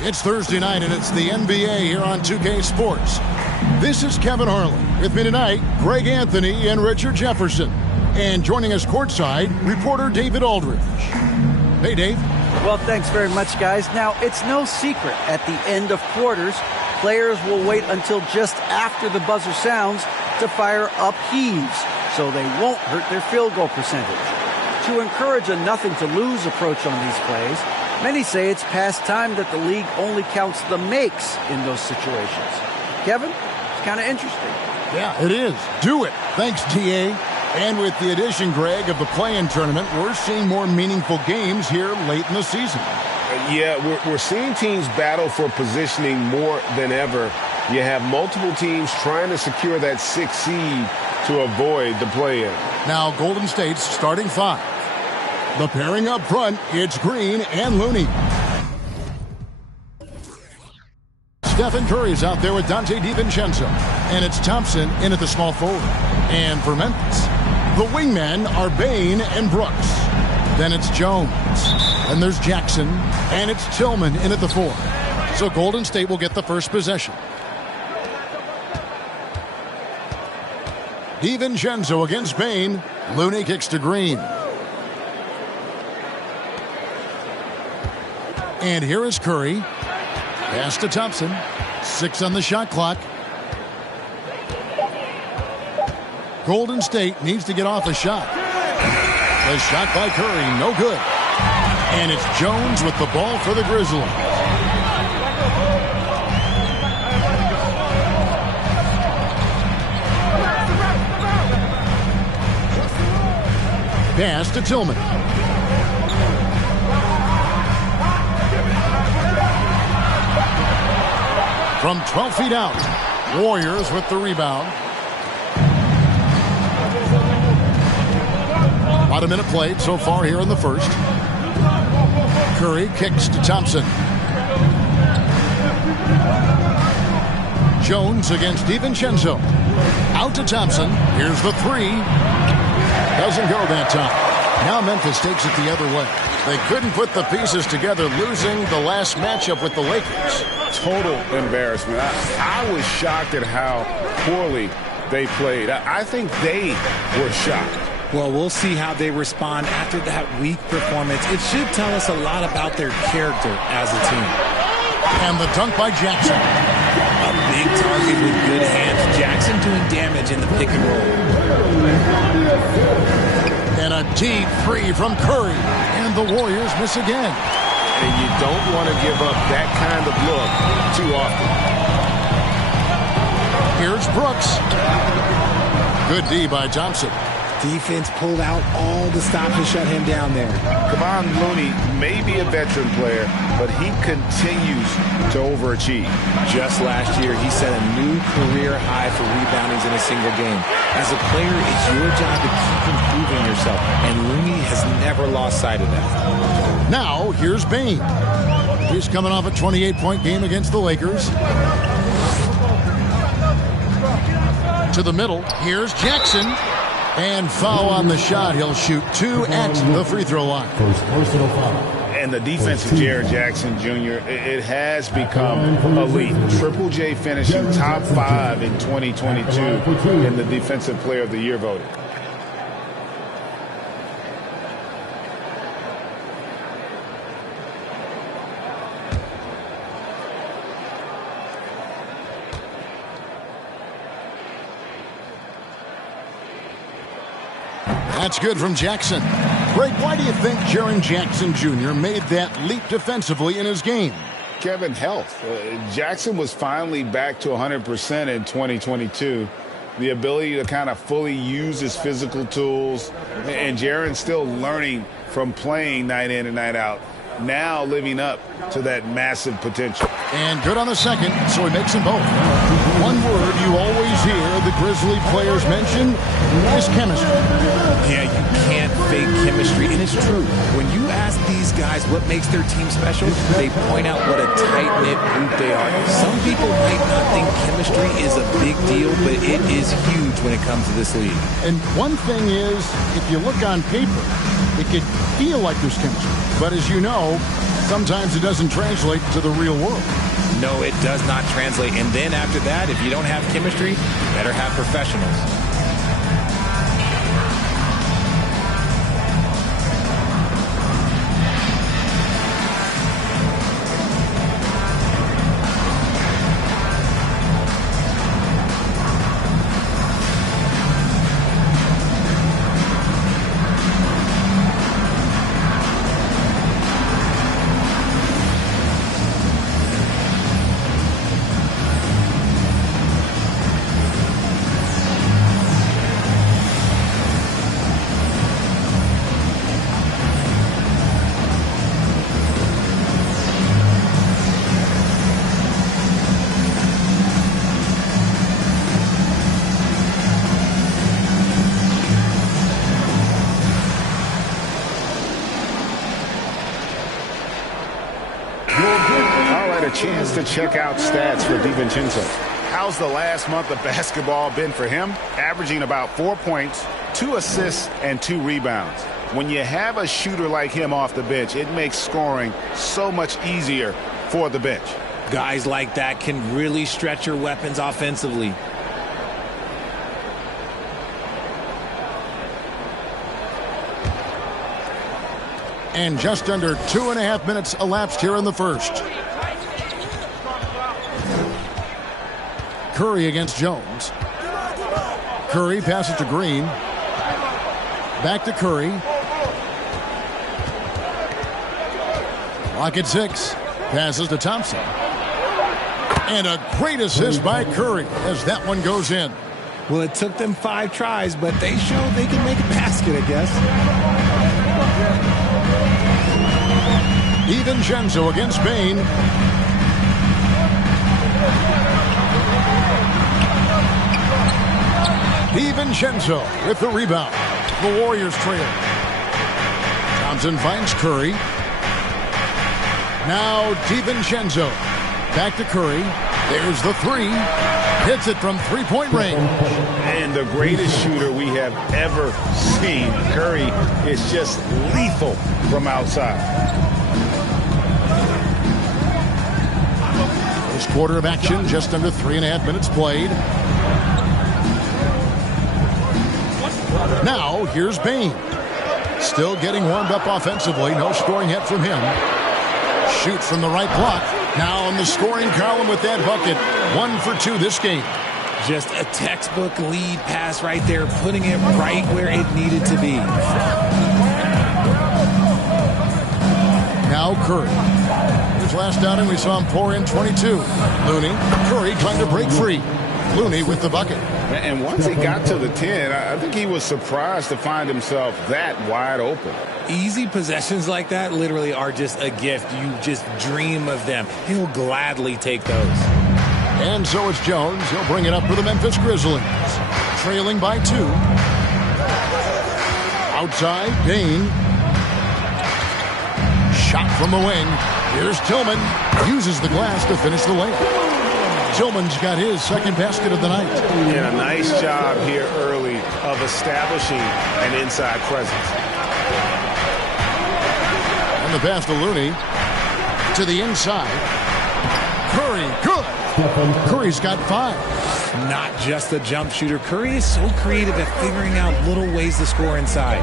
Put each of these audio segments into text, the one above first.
It's Thursday night, and it's the NBA here on 2K Sports. This is Kevin Harlan. With me tonight, Greg Anthony and Richard Jefferson. And joining us courtside, reporter David Aldridge. Hey, Dave. Well, thanks very much, guys. Now, it's no secret at the end of quarters, players will wait until just after the buzzer sounds to fire up heaves, so they won't hurt their field goal percentage. To encourage a nothing-to-lose approach on these plays, many say it's past time that the league only counts the makes in those situations. Kevin, it's kind of interesting. Yeah, it is. Do it. Thanks, TA. And with the addition, Greg, of the play-in tournament, we're seeing more meaningful games here late in the season. Yeah, we're seeing teams battle for positioning more than ever. You have multiple teams trying to secure that 6th seed to avoid the play-in. Now, Golden State's starting 5. The pairing up front, it's Green and Looney. Stephen Curry's out there with Dante DiVincenzo. And it's Thompson in at the small forward. And for Memphis, the wingmen are Bane and Brooks. Then it's Jones. And there's Jackson. And it's Tillman in at the 4. So Golden State will get the first possession. DiVincenzo against Bane. Looney kicks to Green. And here is Curry. Pass to Thompson. 6 on the shot clock. Golden State needs to get off a shot. The shot by Curry, no good. And it's Jones with the ball for the Grizzlies. Pass to Tillman. From 12 feet out, Warriors with the rebound. About a minute played so far here in the first. Curry kicks to Thompson. Jones against DiVincenzo. Out to Thompson. Here's the 3. Doesn't go that time. Now Memphis takes it the other way. They couldn't put the pieces together, losing the last matchup with the Lakers. Total embarrassment. I was shocked at how poorly they played. I think they were shocked. Well, we'll see how they respond after that weak performance. It should tell us a lot about their character as a team. And the dunk by Jackson. A big target with good hands. Jackson doing damage in the pick and roll. And a deep 3 from Curry. And the Warriors miss again. And you don't want to give up that kind of look too often. Here's Brooks. Good D by Thompson. Defense pulled out all the stops to shut him down there. Kevon Looney may be a veteran player, but he continues to overachieve. Just last year, he set a new career high for reboundings in a single game. As a player, it's your job to keep improving yourself, and Looney has never lost sight of that. Now, here's Bane. He's coming off a 28-point game against the Lakers. To the middle, here's Jackson. And foul on the shot. He'll shoot 2 at the free throw line. Personal foul. And the defense of Jared Jackson Jr., it has become elite. Triple J finishing top 5 in 2022 in the Defensive Player of the Year voting. That's good from Jackson. Greg, why do you think Jaren Jackson Jr. made that leap defensively in his game? Kevin, health. Jackson was finally back to 100% in 2022. The ability to kind of fully use his physical tools. And Jaren's still learning from playing night in and night out. Now living up to that massive potential. And good on the second, so he makes them both. One word you always hear the Grizzly players mention is chemistry. Yeah, you can't fake chemistry, and it's true. When you ask these guys what makes their team special, they point out what a tight-knit group they are. Some people might not think chemistry is a big deal, but it is huge when it comes to this league. And one thing is, if you look on paper, it could feel like there's chemistry. But as you know, sometimes it doesn't translate to the real world. No, it does not translate. And then after that, if you don't have chemistry, better have professionals. Chance to check out stats for DiVincenzo. How's the last month of basketball been for him? Averaging about 4 points, 2 assists, and 2 rebounds. When you have a shooter like him off the bench, it makes scoring so much easier for the bench. Guys like that can really stretch your weapons offensively. And just under 2.5 minutes elapsed here in the first. Curry against Jones. Curry passes to Green. Back to Curry. Clock at 6. Passes to Thompson. And a great assist by Curry as that one goes in. Well, it took them 5 tries, but they showed they can make a basket, I guess. DiVincenzo against Bain. DiVincenzo with the rebound. The Warriors trail. Thompson finds Curry. Now DiVincenzo. Back to Curry. There's the 3. Hits it from three-point range. And the greatest shooter we have ever seen. Curry is just lethal from outside. First quarter of action, just under 3.5 minutes played. Now, here's Bain. Still getting warmed up offensively. No scoring yet from him. Shoots from the right block. Now in the scoring column with that bucket. 1 for 2 this game. Just a textbook lead pass right there, putting it right where it needed to be. Now Curry. His last outing, we saw him pour in 22. Looney. Curry trying to break free. Looney with the bucket. And once he got to the 10, I think he was surprised to find himself that wide open. Easy possessions like that literally are just a gift. You just dream of them. He'll gladly take those. And so it's Jones. He'll bring it up for the Memphis Grizzlies. Trailing by 2. Outside, Bain. Shot from the wing. Here's Tillman. Uses the glass to finish the layup. Tillman's got his second basket of the night. And a nice job here early of establishing an inside presence. And the pass to Looney. To the inside. Curry, good. Curry's got 5. Not just a jump shooter. Curry is so creative at figuring out little ways to score inside.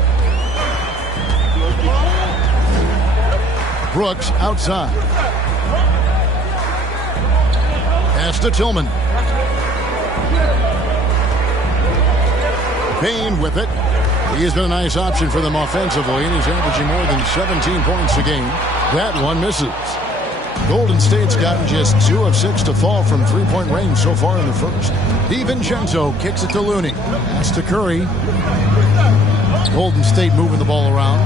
Brooks outside. Pass to Tillman. Bain with it. He has been a nice option for them offensively, and he's averaging more than 17 points a game. That one misses. Golden State's gotten just 2 of 6 to fall from three-point range so far in the first. DiVincenzo kicks it to Looney. Pass to Curry. Golden State moving the ball around.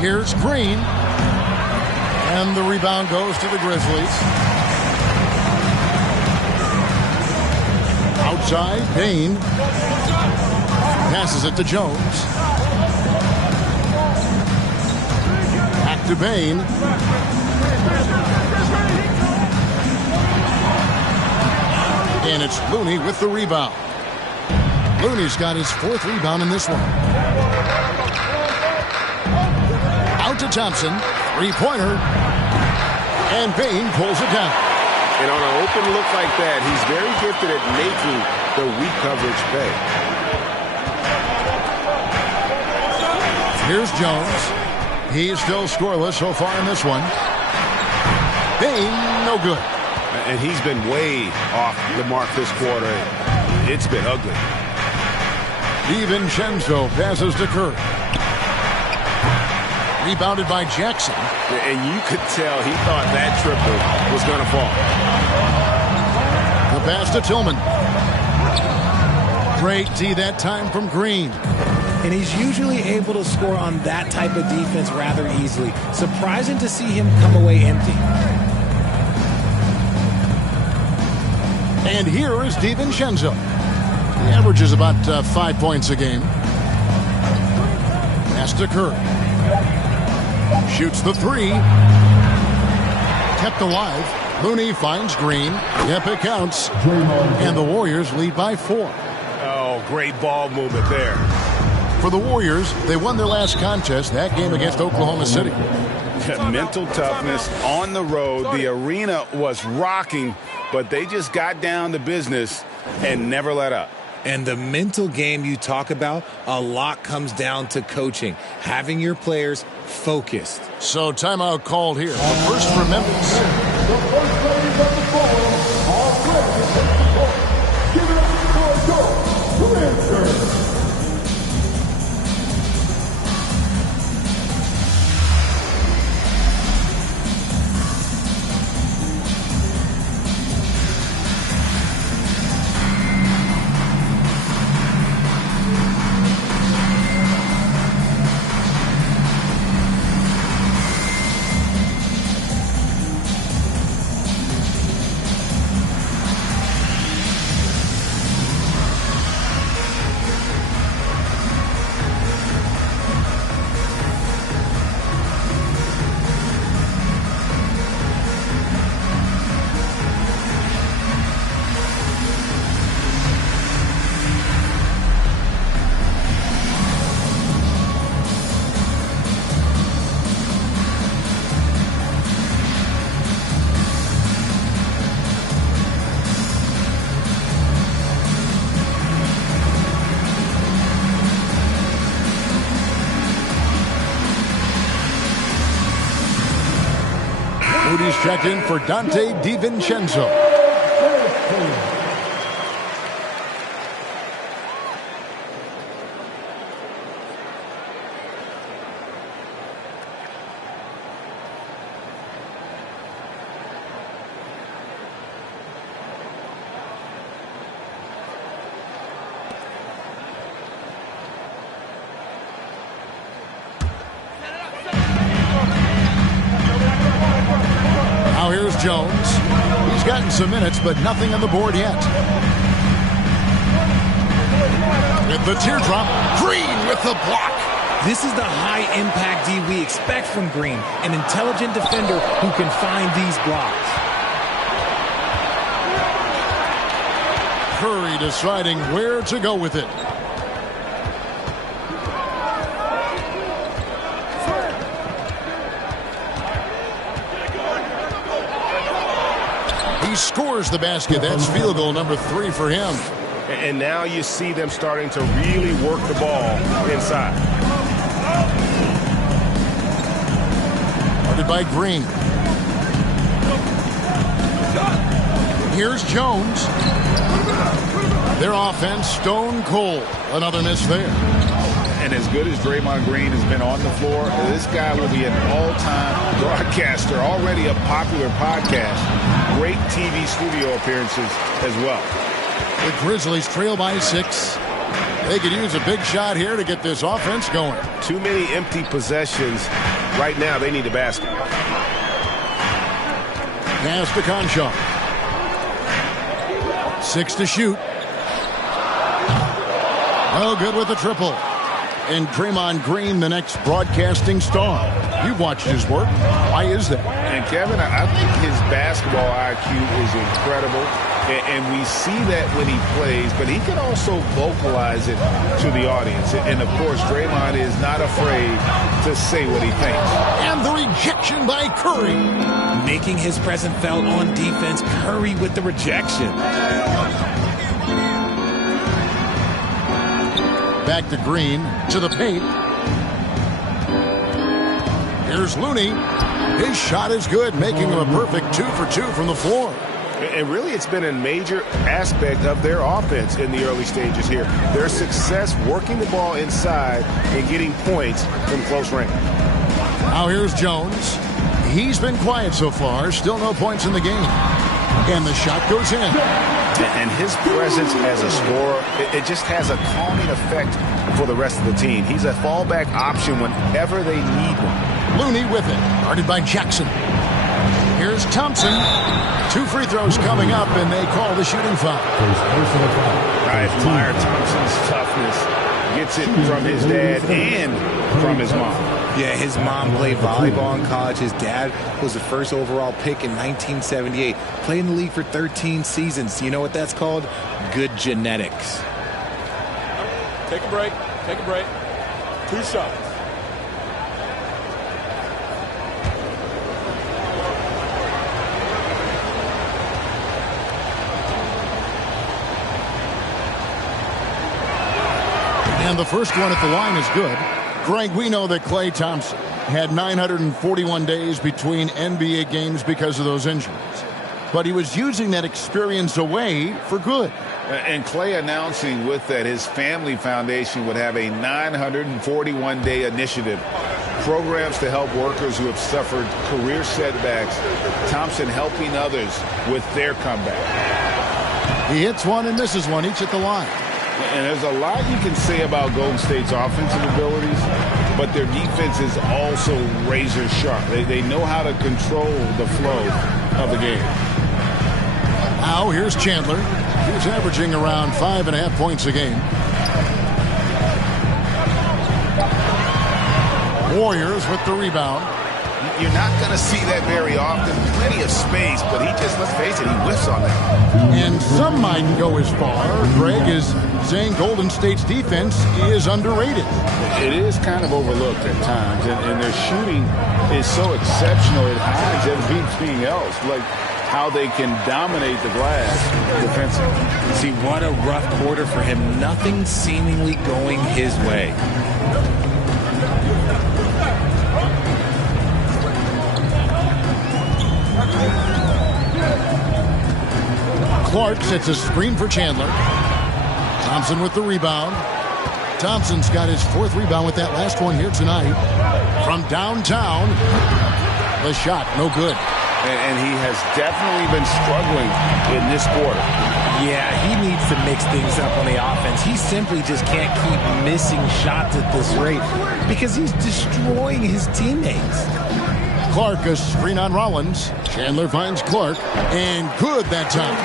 Here's Green. And the rebound goes to the Grizzlies. Outside, Bain. Passes it to Jones. Back to Bain. And it's Looney with the rebound. Looney's got his 4th rebound in this one. Out to to Thompson. Three-pointer. And Bane pulls it down. And on an open look like that, he's very gifted at making the weak coverage pay. Here's Jones. He's still scoreless so far in this one. Bane, no good. And he's been way off the mark this quarter. It's been ugly. DiVincenzo passes to Curry. Rebounded by Jackson. And you could tell he thought that triple was going to fall. The pass to Tillman. Great D that time from Green. And he's usually able to score on that type of defense rather easily. Surprising to see him come away empty. And here is DiVincenzo. He averages about 5 points a game. Pass to Curry. Shoots the three. Kept alive. Looney finds Green. Yep, it counts. And the Warriors lead by 4. Oh, great ball movement there. For the Warriors, they won their last contest, that game against Oklahoma City. Mental toughness on the road. The arena was rocking, but they just got down to business and never let up. And the mental game you talk about, a lot comes down to coaching, having your players focused. So timeout called here. But first for Memphis. The first ladies of the ball are ready to take the ball. Give it up for a goal. Commander. Moody's checked in for Dante DiVincenzo. Now here's Jones. He's gotten some minutes, but nothing on the board yet. With the teardrop, Green with the block. This is the high-impact D we expect from Green, an intelligent defender who can find these blocks. Curry deciding where to go with it. He scores the basket. That's field goal number 3 for him. And now you see them starting to really work the ball inside. Guarded by Green. Here's Jones. Their offense stone cold. Another miss there. And as good as Draymond Green has been on the floor, this guy will be an all-time broadcaster, already a popular podcast. Great TV studio appearances as well. The Grizzlies trail by 6. They could use a big shot here to get this offense going. Too many empty possessions. Right now, they need a basket. Pass to Conchar. 6 to shoot. No good with the triple. And Draymond Green, the next broadcasting star. You've watched his work. Why is that? And Kevin, I think his basketball IQ is incredible. And we see that when he plays, but he can also vocalize it to the audience. And, of course, Draymond is not afraid to say what he thinks. And the rejection by Curry. Making his presence felt on defense. Curry with the rejection. Back to Green, to the paint. Here's Looney. His shot is good, making him a perfect 2 for 2 from the floor. And really, it's been a major aspect of their offense in the early stages here. Their success working the ball inside and getting points from close range. Now here's Jones. He's been quiet so far. Still no points in the game. And the shot goes in. And his presence as a scorer, it just has a calming effect for the rest of the team. He's a fallback option whenever they need one. Looney with it. Guarded by Jackson. Here's Thompson. 2 free throws coming up, and they call the shooting foul. I admire Thompson's toughness. Gets it from his dad and from his mom. Yeah, his mom played volleyball in college. His dad was the first overall pick in 1978. Played in the league for 13 seasons. You know what that's called? Good genetics. Take a break. Take a break. 2 shots. And the first one at the line is good. Greg, we know that Klay Thompson had 941 days between NBA games because of those injuries. But he was using that experience away for good. And Klay announcing with that his family foundation would have a 941-day initiative. Programs to help workers who have suffered career setbacks. Thompson helping others with their comeback. He hits one and misses one, each at the line. And there's a lot you can say about Golden State's offensive abilities, but their defense is also razor sharp. They know how to control the flow of the game. Now here's Chandler. He's averaging around 5.5 points a game. Warriors with the rebound. You're not going to see that very often. Plenty of space, but he just, let's face it, he whiffs on that. And some might go as far, Greg, is saying Golden State's defense is underrated. It is kind of overlooked at times, and their shooting is so exceptional it hides everything else, like how they can dominate the glass defensively. See, what a rough quarter for him. Nothing seemingly going his way. Clark sets a screen for Chandler. Thompson with the rebound. Thompson's got his 4th rebound with that last one here tonight. From downtown, the shot, no good. And he has definitely been struggling in this quarter. Yeah, he needs to mix things up on the offense. He simply just can't keep missing shots at this rate because he's destroying his teammates. Clark, a screen on Rollins. Chandler finds Clark, and good that time.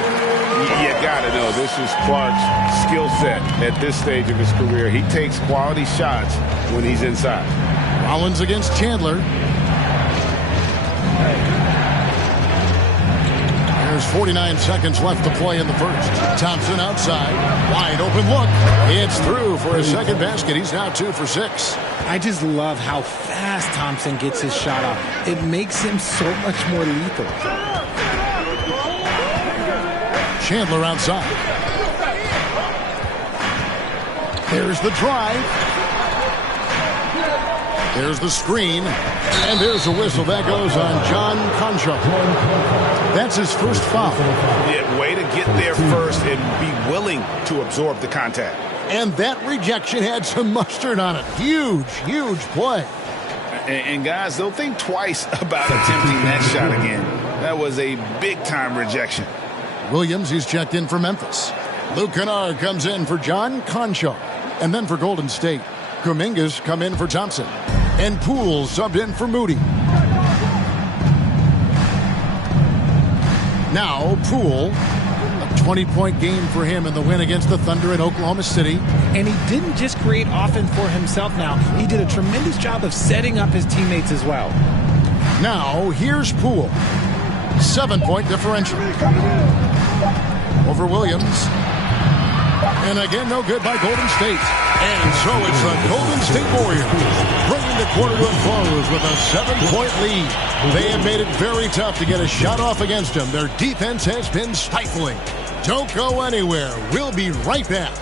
You got to know, this is Clark's skill set at this stage of his career. He takes quality shots when he's inside. Rollins against Chandler. There's 49 seconds left to play in the first. Thompson outside. Wide open look. It's through for his second basket. He's now 2 for 6. I just love how fast Thompson gets his shot off. It makes him so much more lethal. Chandler outside. There's the drive. There's the screen. And there's a whistle. That goes on John Concho. That's his first foul. Yeah, way to get there first and be willing to absorb the contact. And that rejection had some mustard on it. Huge, huge play. And guys, they'll think twice about attempting that shot again. That was a big-time rejection. Williams, he's checked in for Memphis. Luke Kennard comes in for John Concho. And then for Golden State, Kuminga's come in for Thompson. And Poole subbed in for Moody. Now Poole, a 20-point game for him in the win against the Thunder in Oklahoma City. And he didn't just create offense for himself now. He did a tremendous job of setting up his teammates as well. Now, here's Poole. 7-point differential over Williams. And again, no good by Golden State. And so it's the Golden State Warriors bringing the quarter to a close with a 7-point lead. They have made it very tough to get a shot off against them. Their defense has been stifling. Don't go anywhere. We'll be right back.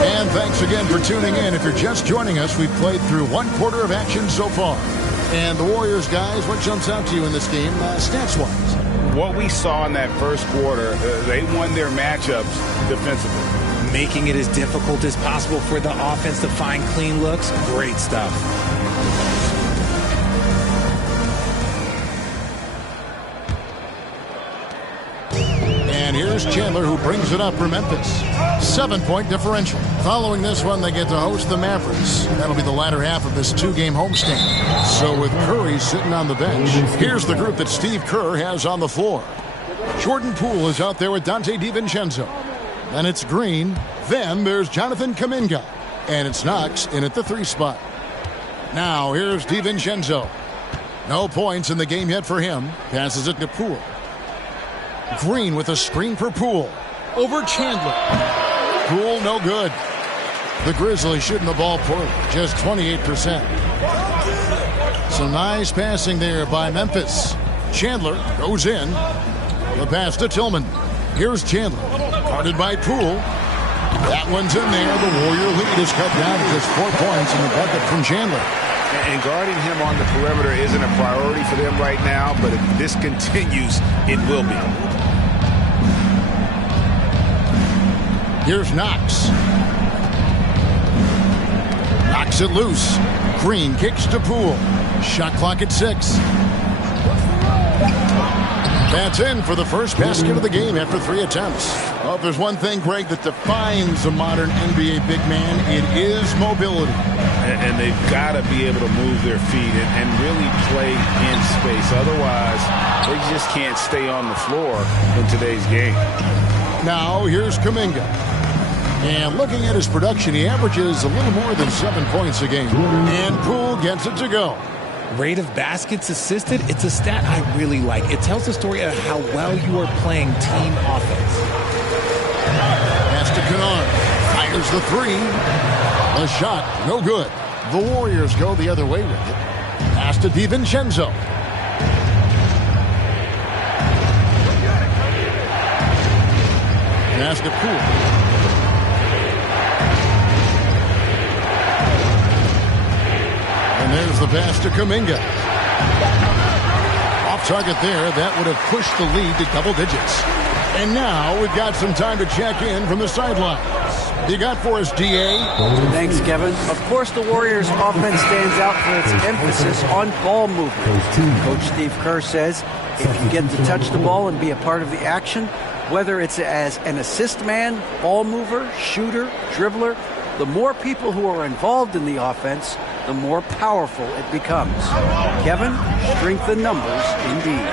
And thanks again for tuning in. If you're just joining us, we've played through one quarter of action so far. And the Warriors, guys, what jumps out to you in this game, stats-wise? What we saw in that first quarter, they won their matchups defensively. Making it as difficult as possible for the offense to find clean looks. Great stuff. And here's Chandler, who brings it up for Memphis. 7-point differential. Following this one, they get to host the Mavericks. That'll be the latter half of this 2-game homestand. So with Curry sitting on the bench, here's the group that Steve Kerr has on the floor. Jordan Poole is out there with Dante DiVincenzo. Then it's Green. Then there's Jonathan Kuminga. And it's Knox in at the 3 spot. Now here's DiVincenzo. No points in the game yet for him. Passes it to Poole. Green with a screen for Poole. Over Chandler. Poole no good. The Grizzlies shooting the ball poorly. Just 28%. Some nice passing there by Memphis. Chandler goes in. The pass to Tillman. Here's Chandler. Guarded by Poole. That one's in there. The Warrior lead is cut down to just 4 points in the bucket from Chandler. And guarding him on the perimeter isn't a priority for them right now, but if this continues, it will be. Here's Knox. Knocks it loose. Green kicks to Poole. Shot clock at 6. That's in for the first basket of the game after 3 attempts. Well, if there's one thing, Greg, that defines a modern NBA big man, it is mobility. And they've got to be able to move their feet and really play in space. Otherwise, they just can't stay on the floor in today's game. Now, here's Kuminga. And looking at his production, he averages a little more than 7 points a game. And Poole gets it to go. Rate of baskets assisted, it's a stat I really like. It tells the story of how well you are playing team offense. Pass to Kennard. Fires the 3. The shot, no good. The Warriors go the other way with it. Pass to DiVincenzo. Pass to Poole. And there's the pass to Kuminga. Off target there. That would have pushed the lead to double digits. And now we've got some time to check in from the sidelines. You got for us, D.A.? Thanks, Kevin. Of course, the Warriors' offense stands out for its emphasis on ball movement. Coach Steve Kerr says if you get to touch the ball and be a part of the action, whether it's as an assist man, ball mover, shooter, dribbler, the more people who are involved in the offense, the more powerful it becomes. Kevin, strength in numbers indeed.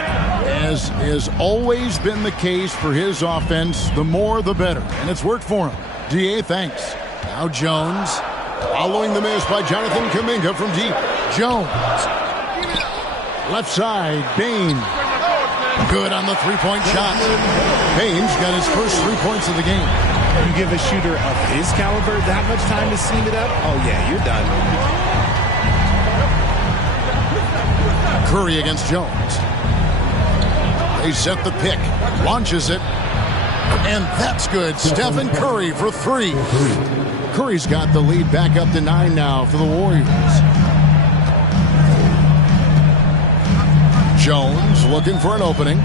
As has always been the case for his offense, the more the better. And it's worked for him. D.A., thanks. Now Jones, following the miss by Jonathan Kuminga from deep. Jones. Left side, Bain. Good on the 3-point shot. Bain's got his first 3 points of the game. You give a shooter of his caliber that much time to seam it up? Oh, yeah, you're done. Curry against Jones. They set the pick. Launches it. And that's good. Stephen Curry for 3. Curry's got the lead back up to 9 now for the Warriors. Jones looking for an opening.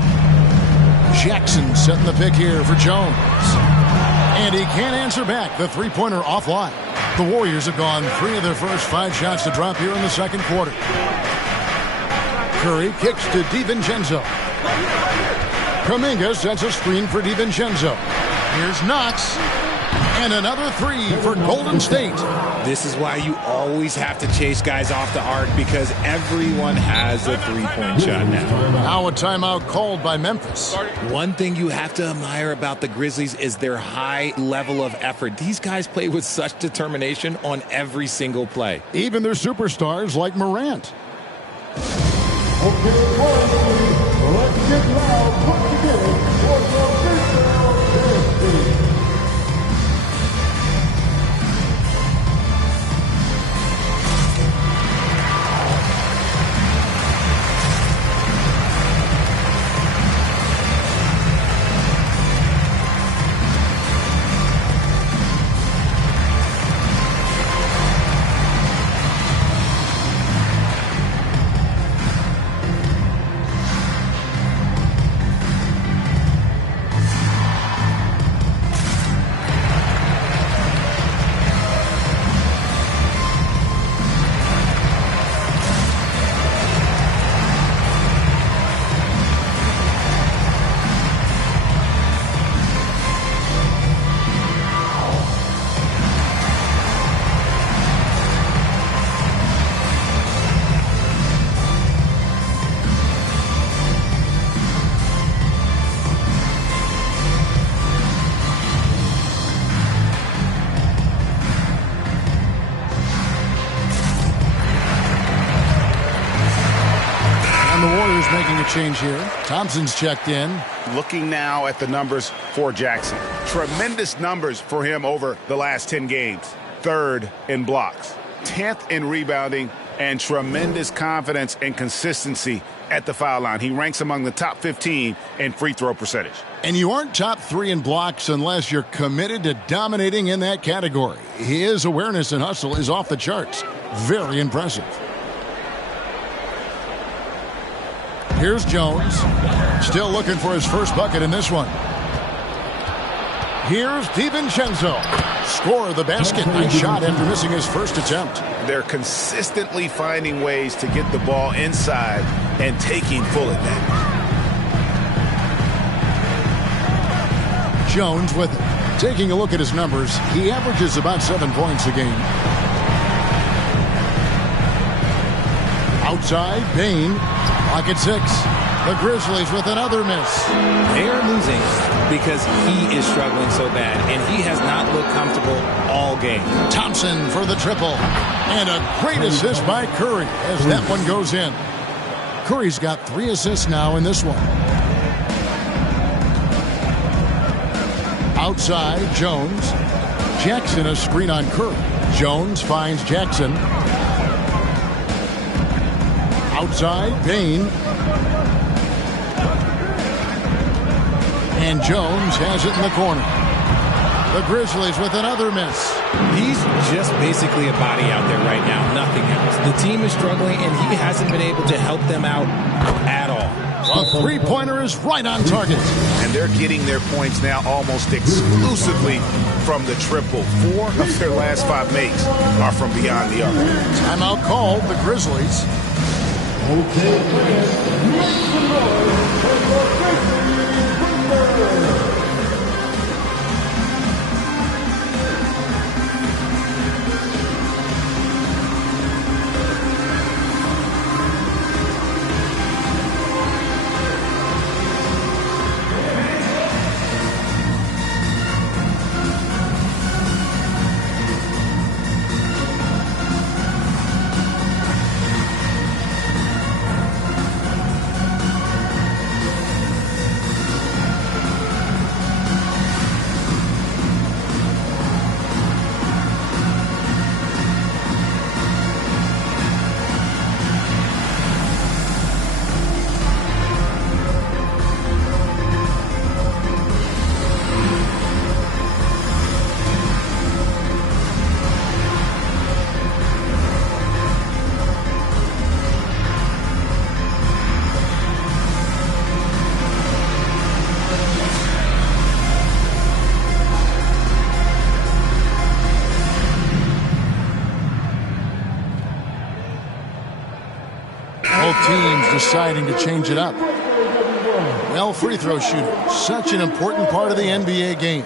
Jackson setting the pick here for Jones. And he can't answer back. The 3-pointer offline. The Warriors have gone 3 of their first 5 shots to drop here in the second quarter. Curry kicks to DiVincenzo. Kuminga sets a screen for DiVincenzo. Here's Knox. And another three for Golden State. This is why you always have to chase guys off the arc, because everyone has a three-point shot now. Now a timeout called by Memphis. One thing you have to admire about the Grizzlies is their high level of effort. These guys play with such determination on every single play. Even their superstars like Morant. Okay, let's get loud once again for the Big Bell. Making a change here. Thompson's checked in. Looking now at the numbers for Jackson. Tremendous numbers for him over the last 10 games. 3rd in blocks, 10th in rebounding, and tremendous confidence and consistency at the foul line. He ranks among the top 15 in free throw percentage. And you aren't top 3 in blocks unless you're committed to dominating in that category. His awareness and hustle is off the charts. Very impressive. Here's Jones. Still looking for his first bucket in this one. Here's DiVincenzo. Score the basket. Nice shot after missing his first attempt. They're consistently finding ways to get the ball inside and taking full advantage. Jones with it. Taking a look at his numbers, he averages about 7 points a game. Outside, Bain. Pocket 6. The Grizzlies with another miss. They are losing because he is struggling so bad, and he has not looked comfortable all game. Thompson for the triple. And a great assist by Curry as that one goes in. Curry's got 3 assists now in this one. Outside, Jones. Jackson a screen on Curry. Jones finds Jackson. Outside, Bain. And Jones has it in the corner. The Grizzlies with another miss. He's just basically a body out there right now, nothing else. The team is struggling, and he hasn't been able to help them out at all. A three-pointer is right on target. And they're getting their points now almost exclusively from the triple. 4 of their last 5 makes are from beyond the arc. Timeout called, the Grizzlies. Okay, make some noise for the Grizzlies. Both teams deciding to change it up. Well, free throw shooting, such an important part of the NBA game.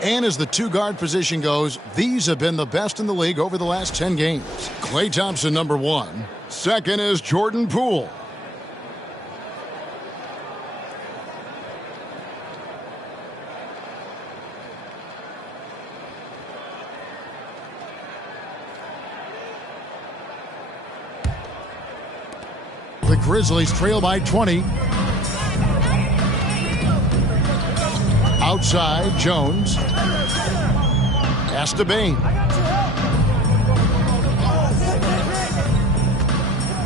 And as the two-guard position goes, these have been the best in the league over the last 10 games. Klay Thompson, number 1. Second is Jordan Poole. The Grizzlies trail by 20. Outside, Jones. Pass to Bane.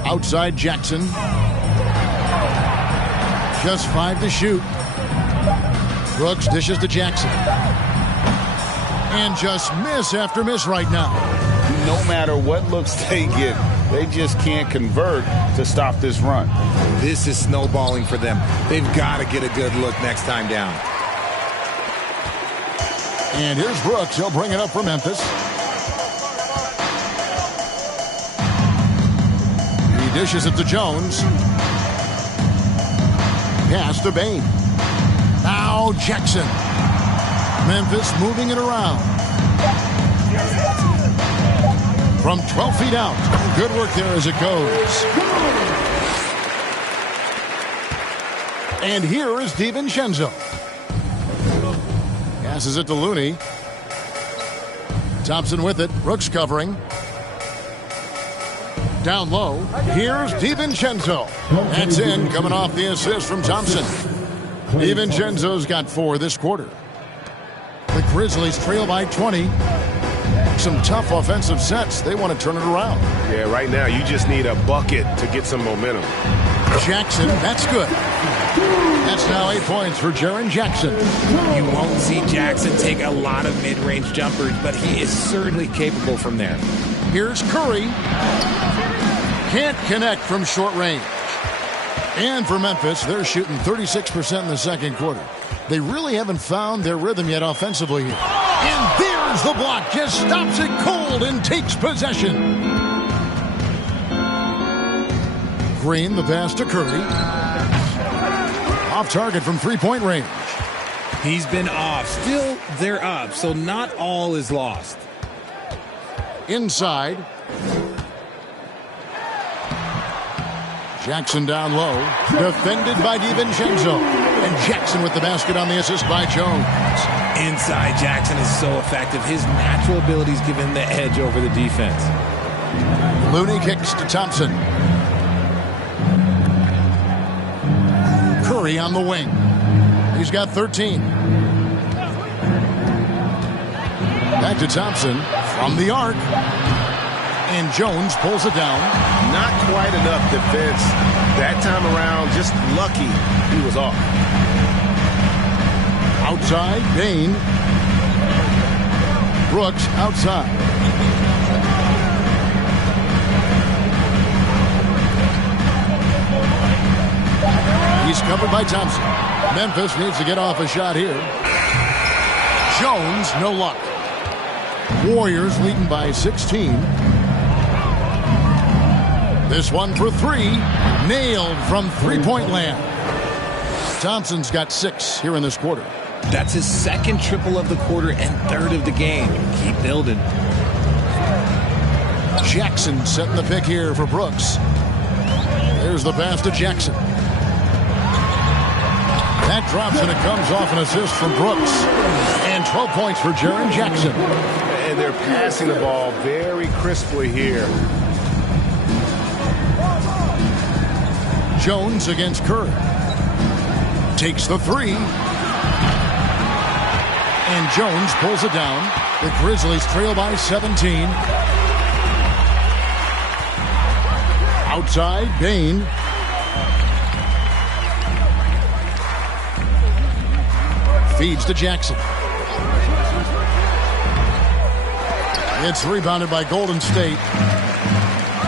Outside, Jackson. Just 5 to shoot. Brooks dishes to Jackson. And just miss after miss right now. No matter what looks they get, they just can't convert to stop this run. This is snowballing for them. They've got to get a good look next time down. And here's Brooks. He'll bring it up for Memphis. He dishes it to Jones. Pass to Bane. Now Jackson. Memphis moving it around. From 12 feet out. Good work there as it goes. And here is DiVincenzo. Passes it to Looney. Thompson with it. Brooks covering. Down low. Here's DiVincenzo. That's in, coming off the assist from Thompson. DiVincenzo's got 4 this quarter. The Grizzlies trail by 20. Some tough offensive sets. They want to turn it around. Yeah, right now you just need a bucket to get some momentum. Jackson, that's good. That's now 8 points for Jaren Jackson. You won't see Jackson take a lot of mid-range jumpers, but he is certainly capable from there. Here's Curry. Can't connect from short range. And for Memphis, they're shooting 36% in the second quarter. They really haven't found their rhythm yet offensively here. And there's the block. Just stops it cold and takes possession. Green, the pass to Curry. Off target from three-point range. He's been off. Still, they're up, so not all is lost. Inside. Jackson down low. Defended by DiVincenzo. And Jackson with the basket on the assist by Jones. Inside, Jackson is so effective. His natural abilities give him the edge over the defense. Looney kicks to Thompson. Curry on the wing. He's got 13. Back to Thompson from the arc. And Jones pulls it down. Not quite enough defense. That time around, just lucky he was off. Outside, Bane. Brooks outside. He's covered by Thompson. Memphis needs to get off a shot here. Jones, no luck. Warriors leading by 16. This one for 3. Nailed from three-point land. Thompson's got 6 here in this quarter. That's his second triple of the quarter and third of the game. Keep building. Jackson setting the pick here for Brooks. There's the pass to Jackson. That drops and it comes off an assist from Brooks. And 12 points for Jaren Jackson. And they're passing the ball very crisply here. Jones against Curry. Takes the 3. And Jones pulls it down. The Grizzlies trail by 17. Outside, Bane. Feeds to Jackson. It's rebounded by Golden State.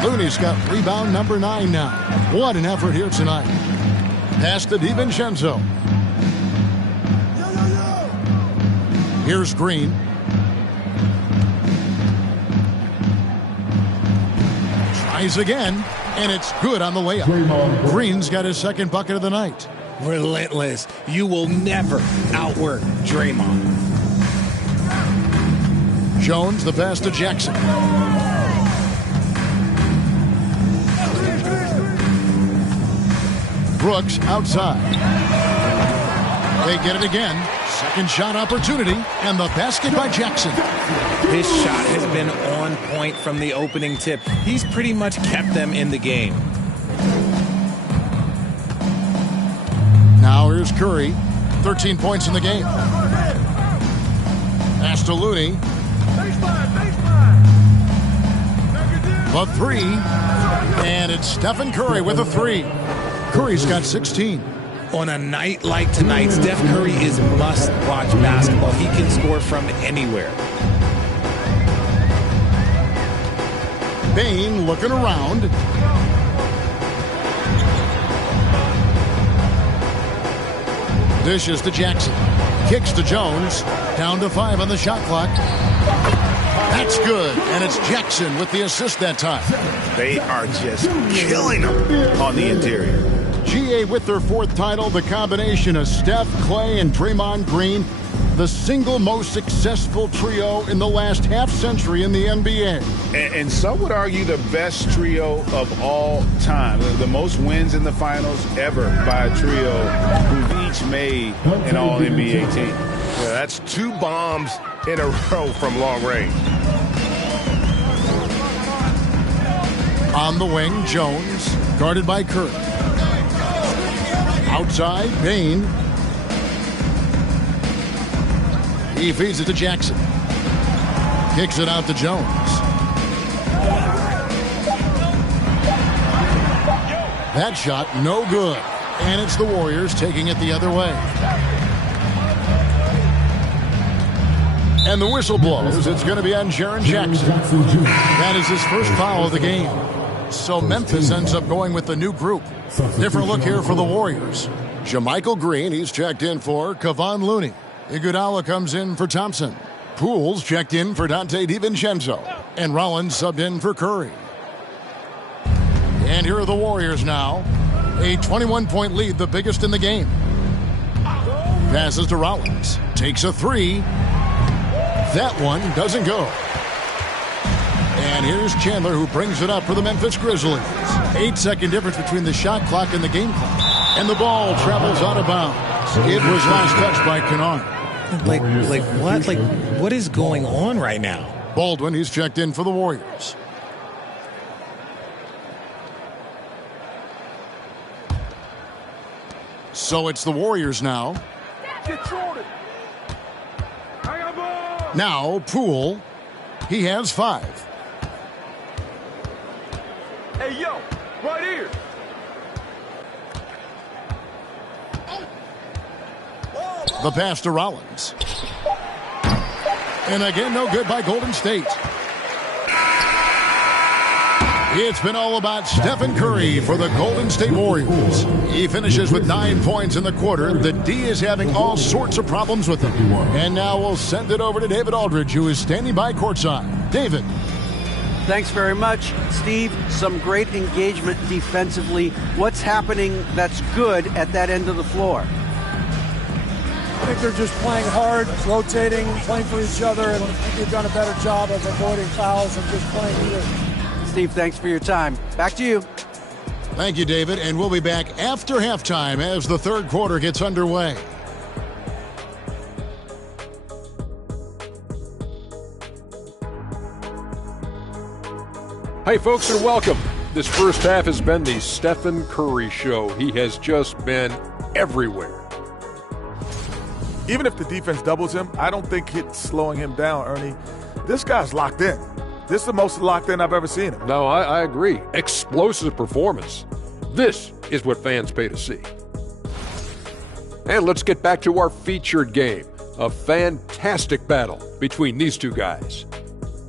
Looney's got rebound number 9 now. What an effort here tonight. Pass to DiVincenzo. Here's Green. Tries again, and it's good on the layup. Green's got his second bucket of the night. Relentless. You will never outwork Draymond. Jones, the pass to Jackson. Brooks outside. They get it again. Second shot opportunity, and the basket by Jackson. His shot has been on point from the opening tip. He's pretty much kept them in the game. Now here's Curry. 13 points in the game. Pass to Looney. The three. And it's Stephen Curry with a three. Curry's got 16. On a night like tonight, Steph Curry is must-watch basketball. He can score from anywhere. Bane looking around. Dishes to Jackson. Kicks to Jones. Down to 5 on the shot clock. That's good. And it's Jackson with the assist that time. They are just killing them on the interior. GA with their 4th title, the combination of Steph, Clay, and Draymond Green, the single most successful trio in the last half-century in the NBA. And some would argue the best trio of all time. The most wins in the finals ever by a trio who've each made an All-NBA team. Yeah, that's 2 bombs in a row from long range. On the wing, Jones, guarded by Curry. Outside, Bane. He feeds it to Jackson. Kicks it out to Jones. That shot, no good. And it's the Warriors taking it the other way. And the whistle blows. It's going to be on Jaren Jackson. That is his first foul of the game. So Memphis ends up going with the new group. Different look here for the Warriors. JaMychal Green, he's checked in for Kevon Looney. Iguodala comes in for Thompson. Poole's checked in for Donte DiVincenzo. And Rollins subbed in for Curry. And here are the Warriors now. A 21-point lead, the biggest in the game. Passes to Rollins. Takes a three. That one doesn't go. And here's Chandler, who brings it up for the Memphis Grizzlies. 8-second difference between the shot clock and the game clock. And the ball travels out of bounds. It was last touched by Kennard. What is going on right now? Baldwin, he's checked in for the Warriors. So it's the Warriors now. Now, Poole, he has 5. Hey, yo, right here. The pass to Rollins. And again, no good by Golden State. It's been all about Stephen Curry for the Golden State Warriors. He finishes with 9 points in the quarter. The D is having all sorts of problems with him. And now we'll send it over to David Aldridge, who is standing by courtside. David. Thanks very much, Steve. Some great engagement defensively. What's happening that's good at that end of the floor? I think they're just playing hard, rotating, playing for each other, and I think they've done a better job of avoiding fouls and just playing either. Steve, thanks for your time. Back to you. Thank you, David, and we'll be back after halftime as the third quarter gets underway. Hey, folks, and welcome. This first half has been the Stephen Curry show. He has just been everywhere. Even if the defense doubles him, I don't think it's slowing him down, Ernie. This guy's locked in. This is the most locked in I've ever seen him. No, I agree. Explosive performance. This is what fans pay to see. And let's get back to our featured game. A fantastic battle between these two guys.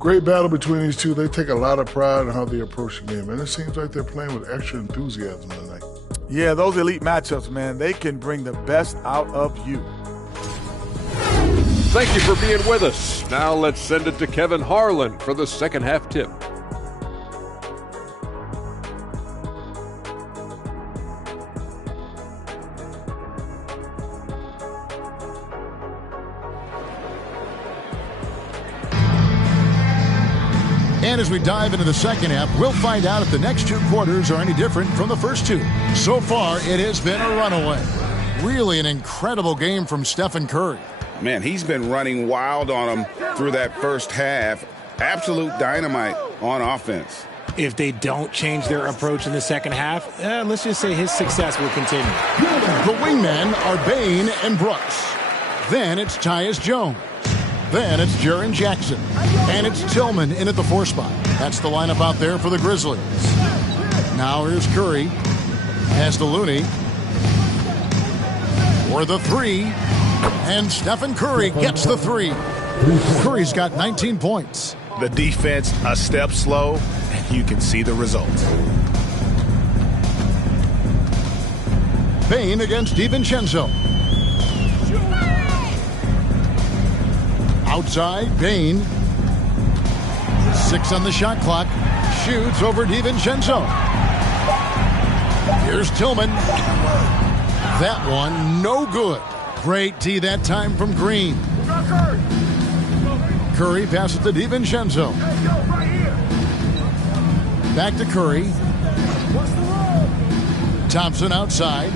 Great battle between these two. They take a lot of pride in how they approach the game, and it seems like they're playing with extra enthusiasm tonight. Yeah, those elite matchups, man, they can bring the best out of you. Thank you for being with us. Now let's send it to Kevin Harlan for the second half tip. And as we dive into the second half, we'll find out if the next 2 quarters are any different from the first 2. So far, it has been a runaway. Really an incredible game from Stephen Curry. Man, he's been running wild on them through that first half. Absolute dynamite on offense. If they don't change their approach in the second half, let's just say his success will continue. The wingmen are Bane and Brooks. Then it's Tyus Jones. Then it's Jaren Jackson. And it's Tillman in at the 4 spot. That's the lineup out there for the Grizzlies. Now here's Curry. Pass to Looney. For the 3. And Stephen Curry gets the 3. Curry's got 19 points. The defense a step slow, and you can see the result. Bane against DiVincenzo. Outside, Bane. 6 on the shot clock. Shoots over DiVincenzo. Here's Tillman. That one, no good. Great D that time from Green. Curry passes to DiVincenzo. Back to Curry. Thompson outside.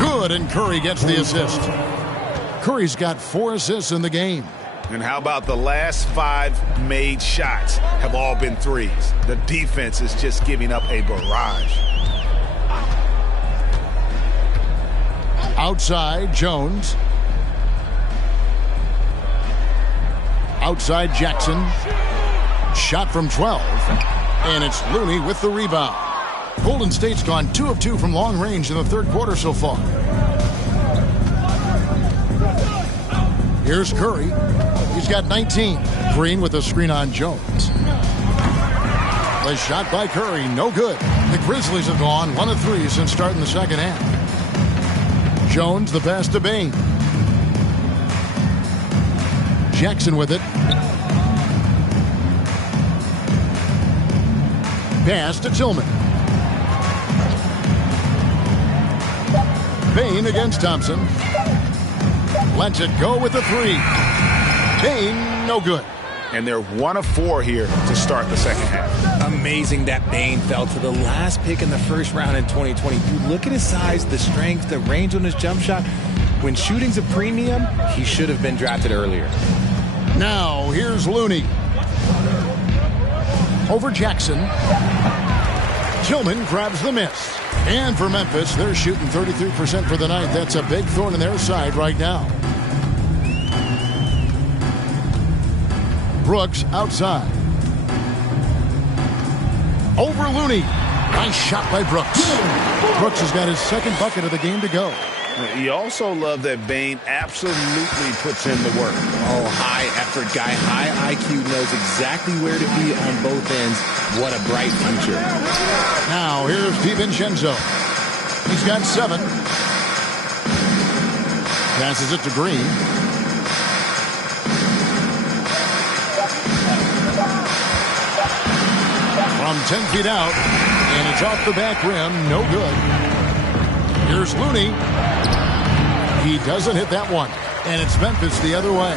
Good, and Curry gets the assist. Curry's got 4 assists in the game. And how about the last 5 made shots have all been threes? The defense is just giving up a barrage. Outside, Jones. Outside, Jackson. Shot from 12. And it's Looney with the rebound. Golden State's gone 2 of 2 from long range in the third quarter so far. Here's Curry. He's got 19. Green with a screen on Jones. The shot by Curry, no good. The Grizzlies have gone 1 of 3 since starting the second half. Jones, the pass to Bane. Jackson with it. Pass to Tillman. Bane against Thompson. Lets it go with the 3. Bane, no good. And they're 1 of 4 here to start the second half. Amazing that Bane fell to the last pick in the first round in 2020. You look at his size, the strength, the range on his jump shot. When shooting's a premium, he should have been drafted earlier. Now, here's Looney. Over Jackson. Tillman grabs the miss. And for Memphis, they're shooting 33% for the night. That's a big thorn in their side right now. Brooks outside. Over Looney. Nice shot by Brooks. Brooks has got his second bucket of the game to go. You also love that Bane absolutely puts in the work. Oh, high effort guy, high IQ, knows exactly where to be on both ends. What a bright future. Now here's DiVincenzo. He's got 7. Passes it to Green. From 10 feet out, and it's off the back rim, no good. Here's Looney. He doesn't hit that one, and it's Memphis the other way.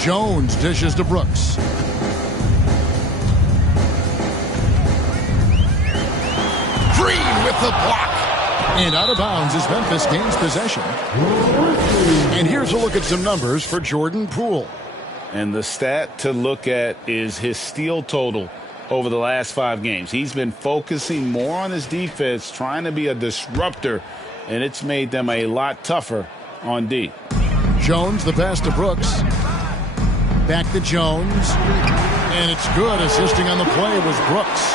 Jones dishes to Brooks. Green with the block. And out of bounds as Memphis gains possession. And here's a look at some numbers for Jordan Poole. And the stat to look at is his steal total over the last 5 games. He's been focusing more on his defense, trying to be a disruptor, and it's made them a lot tougher on D. Jones, the pass to Brooks. Back to Jones. And it's good. Assisting on the play was Brooks.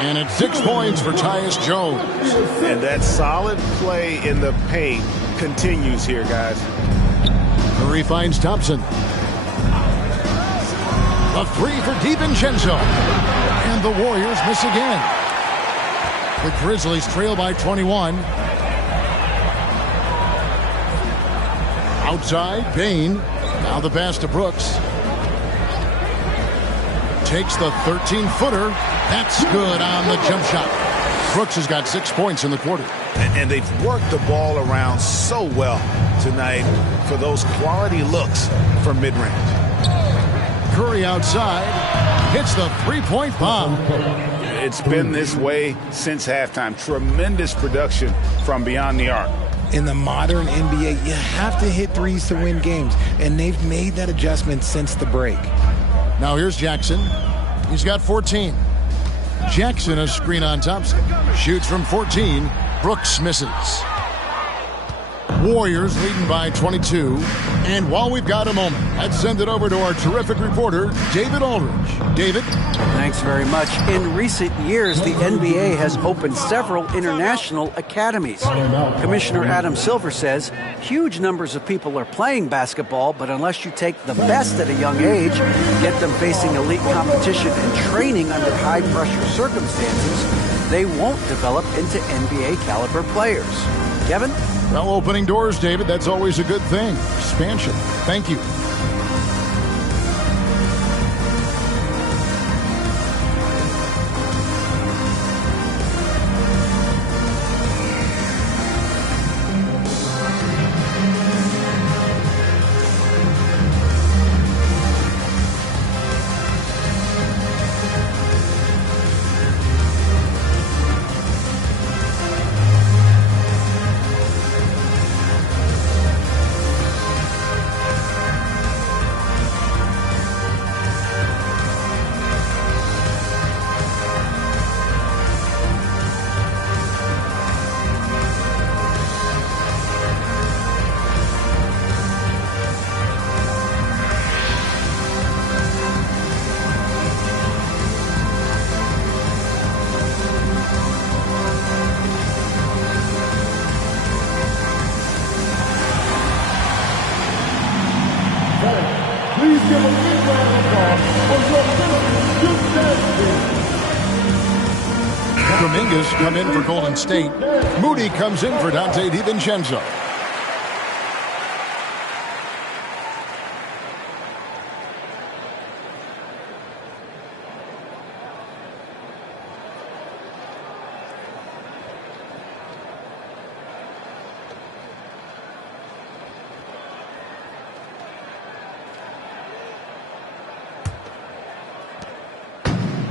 And it's 6 points for Tyus Jones. And that solid play in the paint continues here, guys. Curry finds Thompson. A 3 for DiVincenzo. And the Warriors miss again. The Grizzlies trail by 21. Outside, Bane. Now the pass to Brooks. Takes the 13-footer. That's good on the jump shot. Brooks has got 6 points in the quarter. And they've worked the ball around so well tonight for those quality looks from mid-range. Curry outside. Hits the three-point bomb. It's been this way since halftime. Tremendous production from beyond the arc. In the modern NBA, you have to hit threes to win games, and they've made that adjustment since the break. Now here's Jackson. He's got 14. Jackson, a screen on Thompson. Shoots from 14. Brooks misses. Warriors leading by 22. And while we've got a moment, let's send it over to our terrific reporter, David Aldridge. David? Thanks very much. In recent years, the NBA has opened several international academies. Commissioner Adam Silver says huge numbers of people are playing basketball, but unless you take the best at a young age, get them facing elite competition and training under high-pressure circumstances, they won't develop into NBA-caliber players. Kevin? Well, opening doors, David, that's always a good thing. Expansion. Thank you. Please give a big round of applause for your Grizzlies gymnastics. Dominguez come in for Golden State. Moody comes in for Dante DiVincenzo.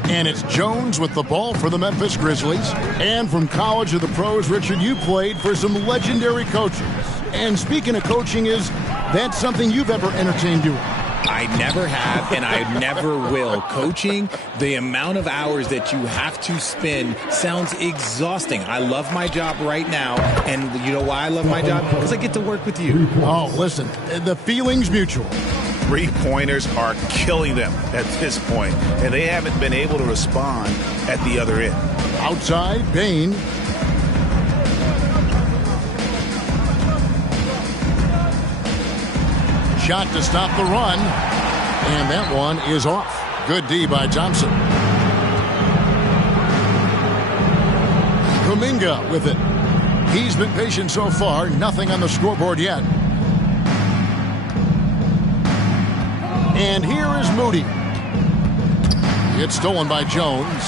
And it's Jones with the ball for the Memphis Grizzlies. And from college to the pros, Richard, you played for some legendary coaches. And speaking of coaching, that's something you've ever entertained doing? I never have, and I never will. Coaching, the amount of hours that you have to spend sounds exhausting. I love my job right now, and you know why I love my job? Because I get to work with you. Oh, listen, the feeling's mutual. Three-pointers are killing them at this point, and they haven't been able to respond at the other end. Outside, Bain. Shot to stop the run, and that one is off. Good D by Thompson. Kuminga with it. He's been patient so far, nothing on the scoreboard yet. And here is Moody. It's stolen by Jones.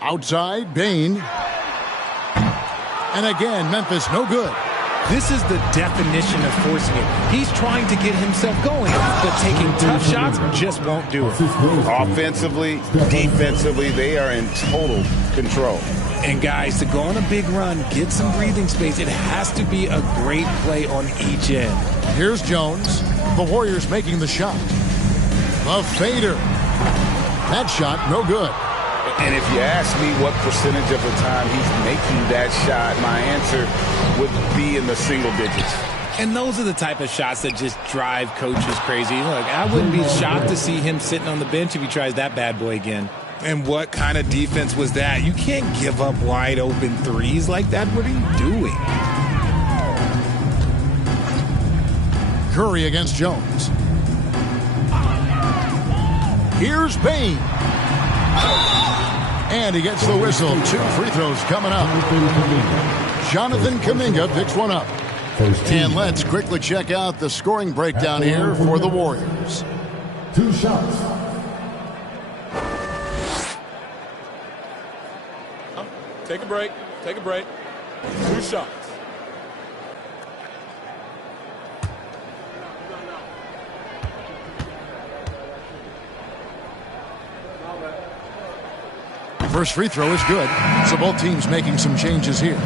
Outside, Bain. And again, Memphis, no good. This is the definition of forcing it. He's trying to get himself going, but taking tough shots just won't do it. Offensively, defensively, they are in total control. And guys, to go on a big run, get some breathing space, it has to be a great play on each end. Here's Jones. The Warriors making the shot. The fader. That shot, no good. And if you ask me what percentage of the time he's making that shot, my answer would be in the single digits. And those are the type of shots that just drive coaches crazy. Look, I wouldn't be shocked to see him sitting on the bench if he tries that bad boy again. And what kind of defense was that? You can't give up wide open threes like that. What are you doing? Curry against Jones. Here's Bain. And he gets the whistle. 2 free throws coming up. Jonathan Kuminga picks one up. And let's quickly check out the scoring breakdown here for the Warriors. 2 shots. Take a break. Take a break. 2 shots. First free throw is good, so both teams making some changes here.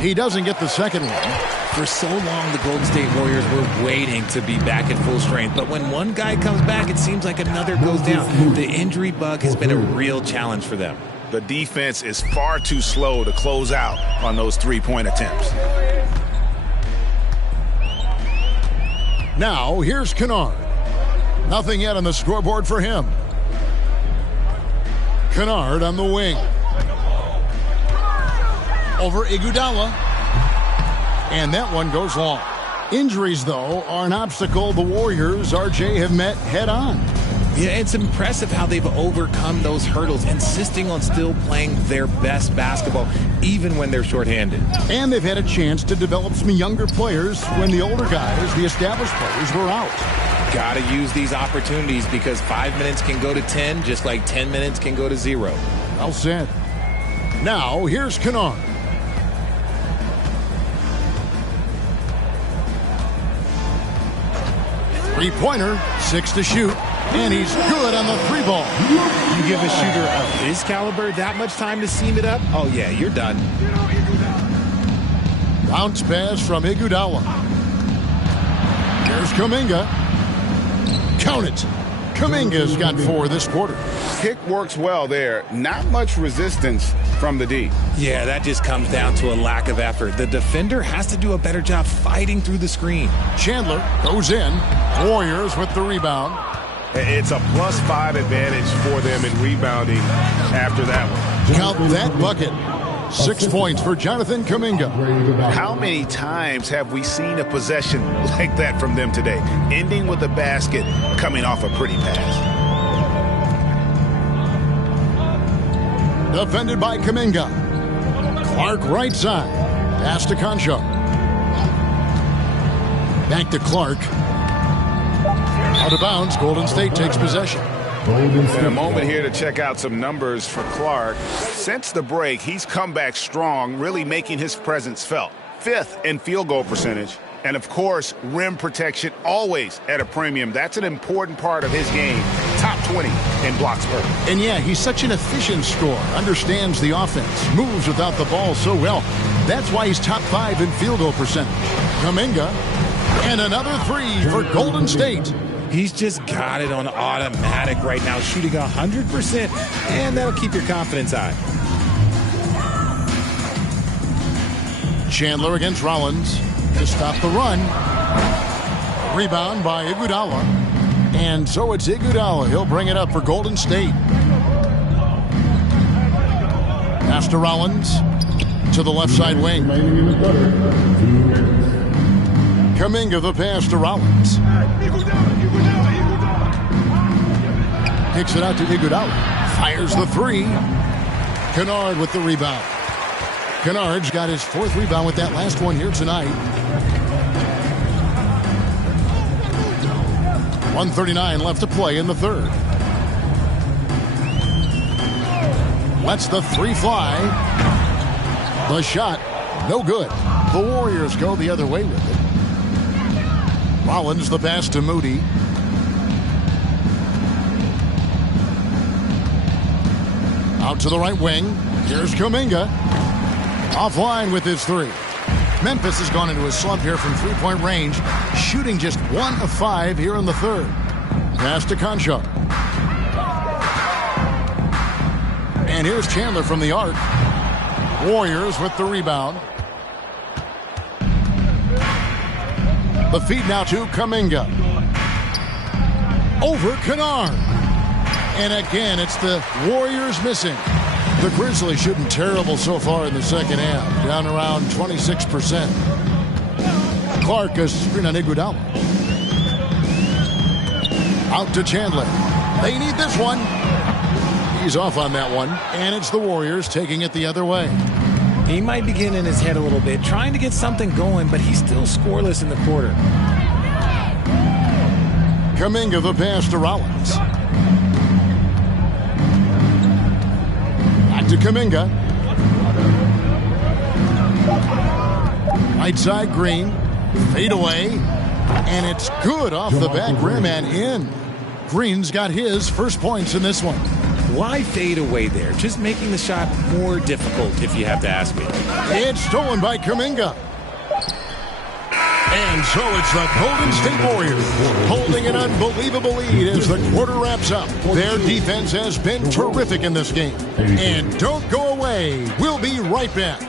He doesn't get the second one. For so long, the Golden State Warriors were waiting to be back at full strength. But when one guy comes back, it seems like another goes down. The injury bug has been a real challenge for them. The defense is far too slow to close out on those three-point attempts. Now, here's Kennard. Nothing yet on the scoreboard for him. Kennard on the wing. Over Iguodala. And that one goes long. Injuries, though, are an obstacle the Warriors, RJ, have met head-on. Yeah, it's impressive how they've overcome those hurdles, insisting on still playing their best basketball, even when they're shorthanded. And they've had a chance to develop some younger players when the older guys, the established players, were out. Got to use these opportunities because 5 minutes can go to 10, just like 10 minutes can go to 0. Well said. Now, here's Kennard. Three-pointer, 6 to shoot, and he's good on the 3-ball. You give a shooter of his caliber that much time to seam it up? Oh, yeah, you're done. Bounce pass from Iguodala. Here's Kuminga. Count it. Kuminga's got 4 this quarter. Pick works well there. Not much resistance from the D. Yeah, that just comes down to a lack of effort. The defender has to do a better job fighting through the screen. Chandler goes in. Warriors with the rebound. It's a +5 advantage for them in rebounding after that one. Count that bucket. 6 points for Jonathan Kuminga. How many times have we seen a possession like that from them today? Ending with a basket, coming off a pretty pass. Defended by Kuminga. Clark right side. Pass to Concho. Back to Clark. Out of bounds. Golden State takes possession. And a moment here to check out some numbers for Clark. Since the break, he's come back strong, really making his presence felt. 5th in field goal percentage. And, of course, rim protection always at a premium. That's an important part of his game. Top 20 in blocks per. And, yeah, he's such an efficient scorer. Understands the offense. Moves without the ball so well. That's why he's top 5 in field goal percentage. Kuminga. And another 3 for Golden State. He's just got it on automatic right now, shooting 100%, and that'll keep your confidence high. Chandler against Rollins to stop the run. Rebound by Iguodala. And so it's Iguodala. He'll bring it up for Golden State. Pass to Rollins to the left side wing. Kuminga the pass to Rollins. Kicks it out to Iguodala. Fires the 3. Kennard with the rebound. Kennard's got his 4th rebound with that last one here tonight. 1:39 left to play in the 3rd. Lets the 3 fly. The shot, no good. The Warriors go the other way with it. Rollins the pass to Moody. Out to the right wing. Here's Kuminga. Offline with his 3. Memphis has gone into a slump here from 3-point range, shooting just 1 of 5 here in the 3rd. Pass to Concho. And here's Chandler from the arc. Warriors with the rebound. The feed now to Kuminga. Over Kennard. And again, it's the Warriors missing. The Grizzlies shooting terrible so far in the second half, down around 26%. Clark is screen on Iguodala. Out to Chandler. They need this one. He's off on that one, and it's the Warriors taking it the other way. He might be getting in his head a little bit, trying to get something going, but he's still scoreless in the quarter. Kuminga the pass to Rollins. Back to Kuminga. Right side, Green. Fade away. And it's good off the back rim and in. Green's got his first points in this one. Why fade away there? Just making the shot more difficult, if you have to ask me. It's stolen by Kuminga. And so it's the Golden State Warriors holding an unbelievable lead as the quarter wraps up. Their defense has been terrific in this game. And don't go away. We'll be right back.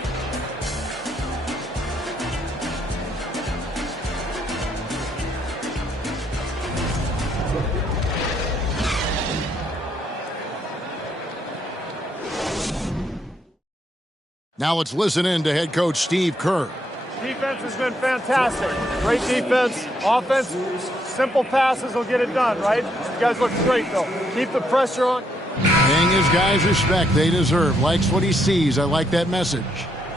Now let's listen in to head coach Steve Kerr. Defense has been fantastic. Great defense. Offense, simple passes will get it done, right? You guys look great, though. Keep the pressure on. Paying his guys respect they deserve. Likes what he sees. I like that message.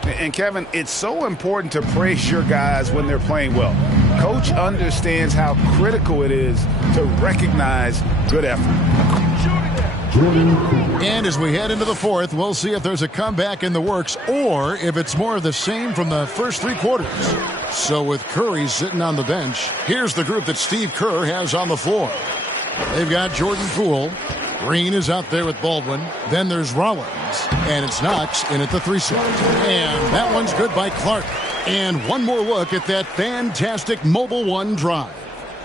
And, Kevin, it's so important to praise your guys when they're playing well. Coach understands how critical it is to recognize good effort. And as we head into the fourth, we'll see if there's a comeback in the works or if it's more of the same from the first three quarters. So with Curry sitting on the bench, here's the group that Steve Kerr has on the floor. They've got Jordan Poole. Green is out there with Baldwin. Then there's Rollins. And it's Knox in at the 3 slot. And that one's good by Clark. And one more look at that fantastic Mobile One drive.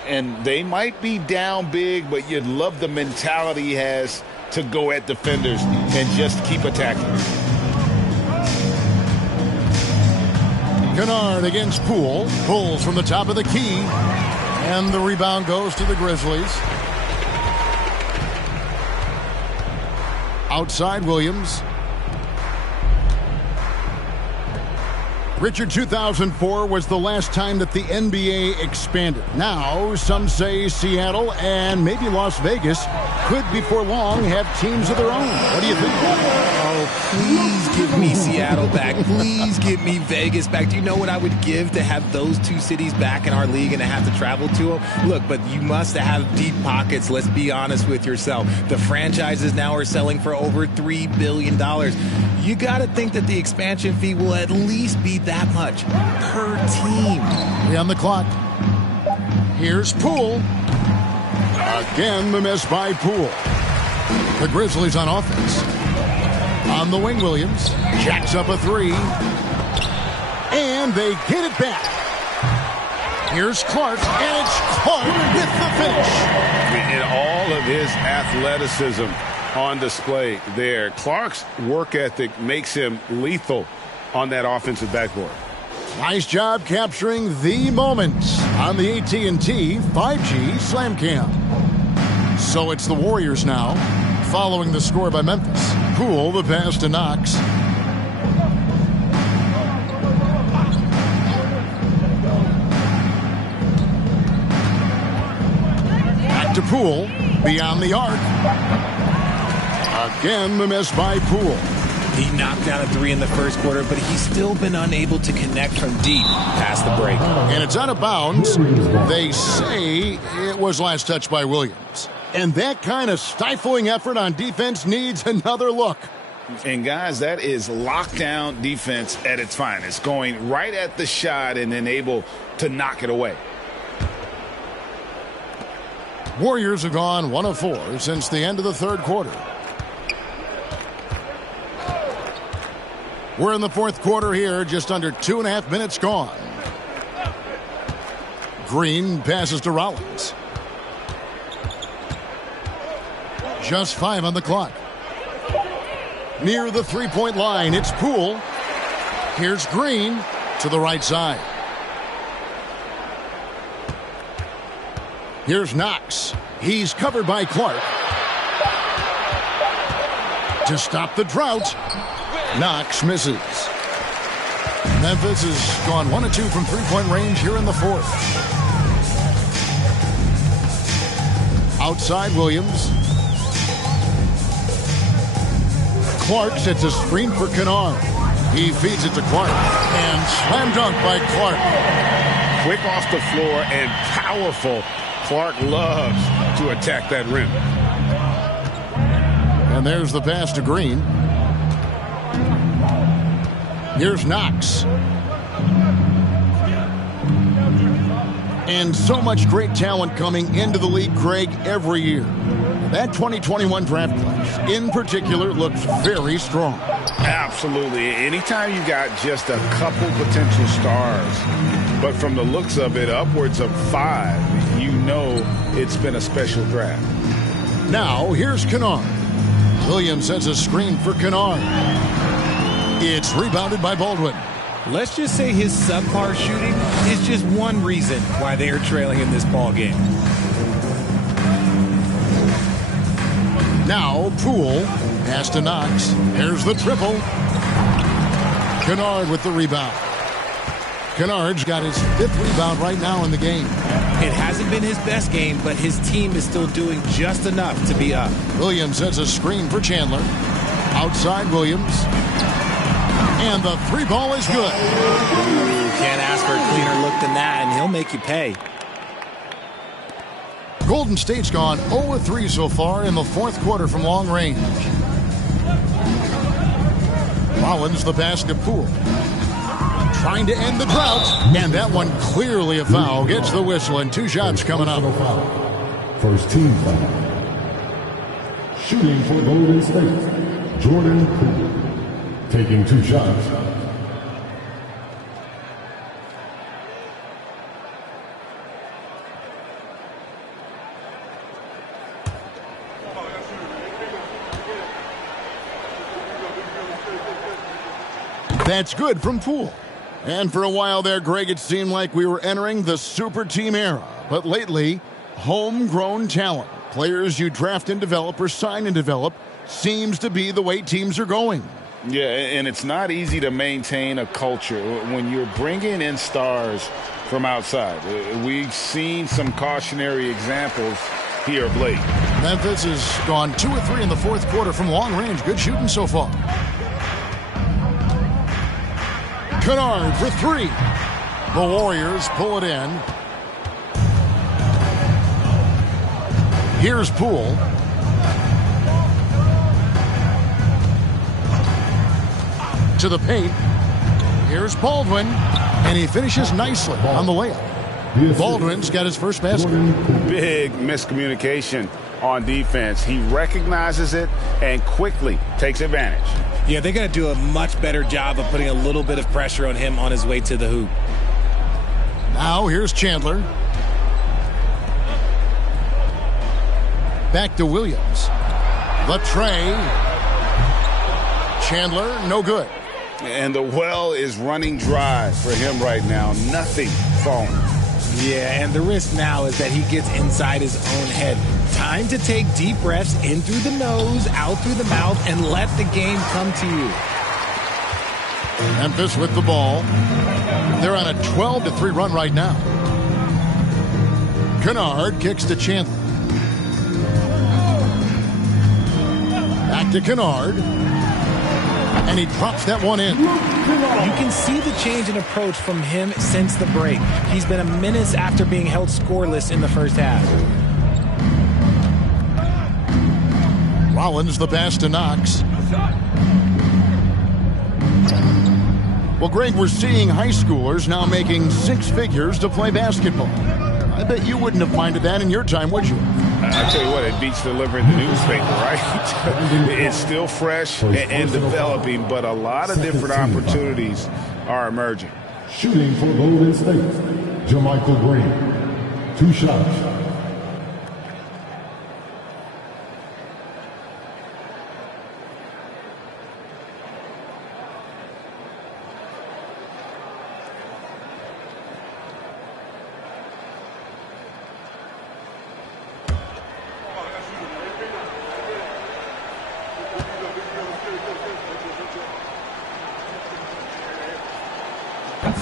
And they might be down big, but you'd love the mentality he has to go at defenders and just keep attacking. Kennard against Poole. Pulls from the top of the key. And the rebound goes to the Grizzlies. Outside Williams. Richard, 2004 was the last time that the NBA expanded. Now, some say Seattle and maybe Las Vegas could before long have teams of their own. What do you think? Oh, please give me Seattle back. Please give me Vegas back. Do you know what I would give to have those two cities back in our league and to have to travel to them? Look, but you must have deep pockets. Let's be honest with yourself. The franchises now are selling for over $3 billion. You got to think that the expansion fee will at least be that much per team. 3 on the clock. Here's Poole. Again, the miss by Poole. The Grizzlies on offense. On the wing, Williams jacks up a 3. And they get it back. Here's Clark, and it's Clark with the finish. And all of his athleticism on display there. Clark's work ethic makes him lethal on that offensive backboard. Nice job capturing the moment on the AT&T 5G Slam Cam. So it's the Warriors now, following the score by Memphis. Poole, the pass to Knox. Back to Poole, beyond the arc. Again, the miss by Poole. He knocked down a 3 in the first quarter, but he's still been unable to connect from deep past the break. And it's out of bounds. They say it was last touched by Williams. And that kind of stifling effort on defense needs another look. And, guys, that is lockdown defense at its finest, going right at the shot and then able to knock it away. Warriors have gone 1 of 4 since the end of the third quarter. We're in the fourth quarter here, just under 2.5 minutes gone. Green passes to Rollins. Just 5 on the clock. Near the three-point line, it's Poole. Here's Green to the right side. Here's Knox. He's covered by Clark. To stop the drought, Knox misses. Memphis has gone 1 of 2 from three-point range here in the fourth. Outside Williams. Clark sets a screen for Kennard. He feeds it to Clark. And slam dunk by Clark. Quick off the floor and powerful. Clark loves to attack that rim. And there's the pass to Green. Here's Knox. And so much great talent coming into the league, Craig, every year. That 2021 draft class, in particular, looks very strong. Absolutely. Anytime you got just a couple potential stars, but from the looks of it, upwards of 5, you know it's been a special draft. Now, here's Kennard. Williams sets a screen for Kennard. It's rebounded by Baldwin. Let's just say his subpar shooting is just one reason why they are trailing in this ball game. Now, Poole. Pass to Knox. There's the triple. Kennard with the rebound. Kennard's got his 5th rebound right now in the game. It hasn't been his best game, but his team is still doing just enough to be up. Williams sets a screen for Chandler. Outside Williams. And the 3 ball is good. Can't ask for a cleaner look than that, and he'll make you pay. Golden State's gone 0-3 so far in the 4th quarter from long range. Rollins the pass to Poole. Trying to end the drought. And that one clearly a foul. Gets the whistle and 2 shots coming up. First team foul. Shooting for Golden State, Jordan Poole. Taking 2 shots. That's good from Poole. And for a while there, Greg, it seemed like we were entering the super team era. But lately, homegrown talent, players you draft and develop or sign and develop, seems to be the way teams are going. Yeah, and it's not easy to maintain a culture when you're bringing in stars from outside. We've seen some cautionary examples here of late. Memphis has gone 2-3 in the 4th quarter from long range. Good shooting so far. Kennard for 3. The Warriors pull it in. Here's Poole. To the paint. Here's Baldwin. And he finishes nicely on the layup. Baldwin's got his first basket. Big miscommunication on defense. He recognizes it and quickly takes advantage. Yeah, they're going to do a much better job of putting a little bit of pressure on him on his way to the hoop. Now here's Chandler. Back to Williams. The tray. Chandler, no good. And the well is running dry for him right now. Nothing falling. Yeah, and the risk now is that he gets inside his own head. Time to take deep breaths in through the nose, out through the mouth, and let the game come to you. Memphis with the ball. They're on a 12-3 run right now. Kennard kicks to Chandler. Back to Kennard. And he drops that one in. You can see the change in approach from him since the break. He's been a menace after being held scoreless in the first half. Rollins the pass to Knox. Well, Greg, we're seeing high schoolers now making 6 figures to play basketball. I bet you wouldn't have minded that in your time, would you? I tell you what, it beats delivering the newspaper, right? It's still fresh and developing, but a lot of different opportunities are emerging. Shooting for Golden State, Jermichael Green. 2 shots.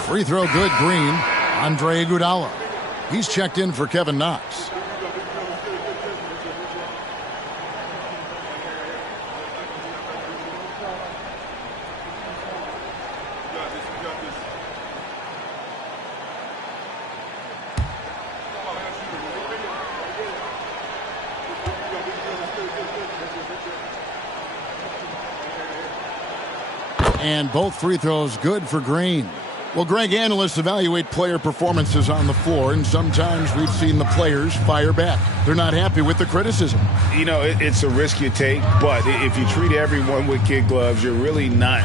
Free throw good, Green. Andre Iguodala. He's checked in for Kevin Knox. And both free throws good for Green. Well, Greg, analysts evaluate player performances on the floor, and sometimes we've seen the players fire back. They're not happy with the criticism. You know, it's a risk you take, but if you treat everyone with kid gloves, you're really not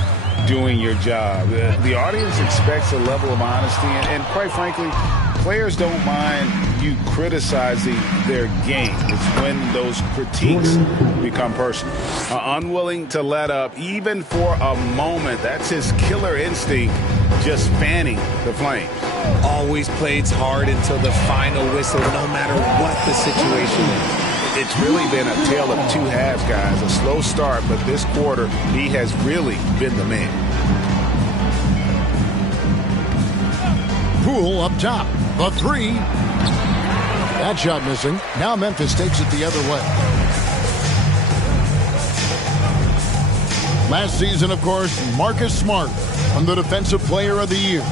doing your job. The audience expects a level of honesty, and quite frankly, players don't mind you criticizing their game. It's when those critiques become personal. Unwilling to let up, even for a moment. That's his killer instinct, just fanning the flames. Always plays hard until the final whistle, no matter what the situation is. It's really been a tale of two halves, guys. A slow start, but this quarter, he has really been the man. Poole up top. The three. That shot missing. Now Memphis takes it the other way. Last season, of course, Marcus Smart won the Defensive Player of the Year.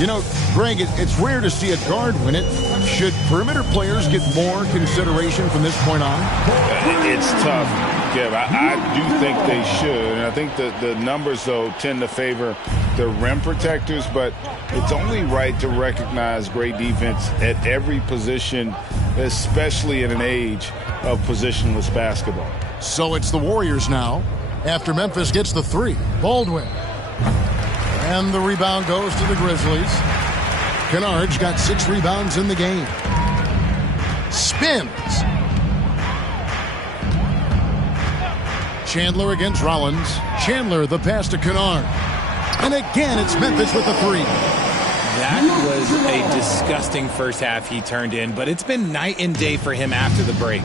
You know, Greg, it's rare to see a guard win it. Should perimeter players get more consideration from this point on? It's tough, Kev. I do think they should. And I think the numbers, though, tend to favor the rim protectors. But it's only right to recognize great defense at every position, especially in an age of positionless basketball. So it's the Warriors now. After Memphis gets the three, Baldwin. And the rebound goes to the Grizzlies. Kennard's got 6 rebounds in the game. Spins. Chandler against Rollins. Chandler the pass to Kennard. And again it's Memphis with the three. That was a disgusting first half he turned in, but it's been night and day for him after the break.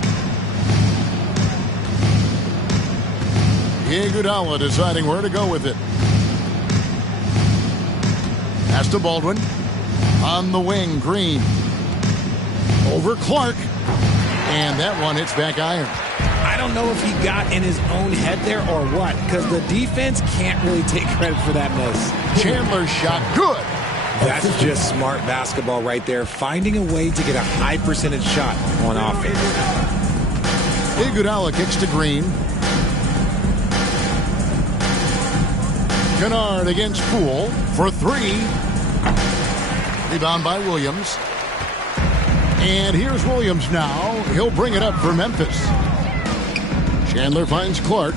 Iguodala deciding where to go with it. Pass to Baldwin. On the wing, Green. Over Clark. And that one hits back iron. I don't know if he got in his own head there or what, because the defense can't really take credit for that miss. Chandler's shot, good. That's just smart basketball right there, finding a way to get a high percentage shot on offense. Iguodala kicks to Green. Kennard against Poole for three. Rebound by Williams. And here's Williams now. He'll bring it up for Memphis. Chandler finds Clark.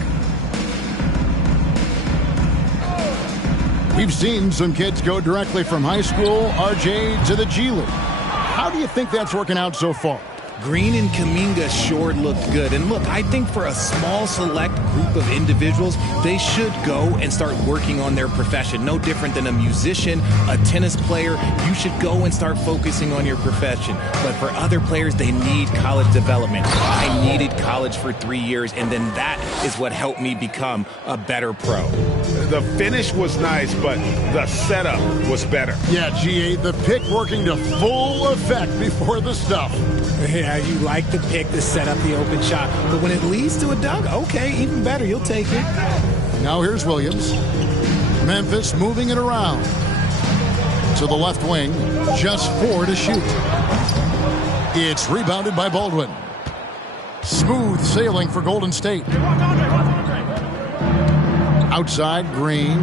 We've seen some kids go directly from high school, RJ, to the G League. How do you think that's working out so far? Green and Kuminga sure looked good. And look, I think for a small select group of individuals, they should go and start working on their profession. No different than a musician, a tennis player. You should go and start focusing on your profession. But for other players, they need college development. I needed college for 3 years, and then that is what helped me become a better pro. The finish was nice, but the setup was better. Yeah, GA, the pick working to full effect before the stuff. Yeah, you like the pick to set up the open shot. But when it leads to a dunk, okay, even better. You'll take it. Now here's Williams. Memphis moving it around. To the left wing. Just 4 to shoot. It's rebounded by Baldwin. Smooth sailing for Golden State. Outside, Green.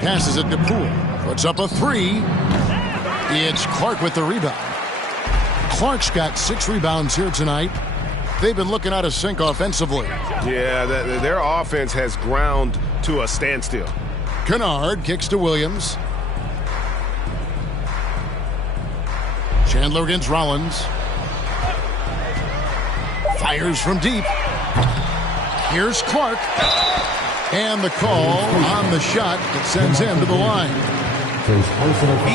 Passes it to Poole. Puts up a three. It's Clark with the rebound. Clark's got 6 rebounds here tonight. They've been looking out of sync offensively. Yeah, their offense has ground to a standstill. Kennard kicks to Williams. Chandler against Rollins. Fires from deep. Here's Clark. And the call on the shot that sends him to the line.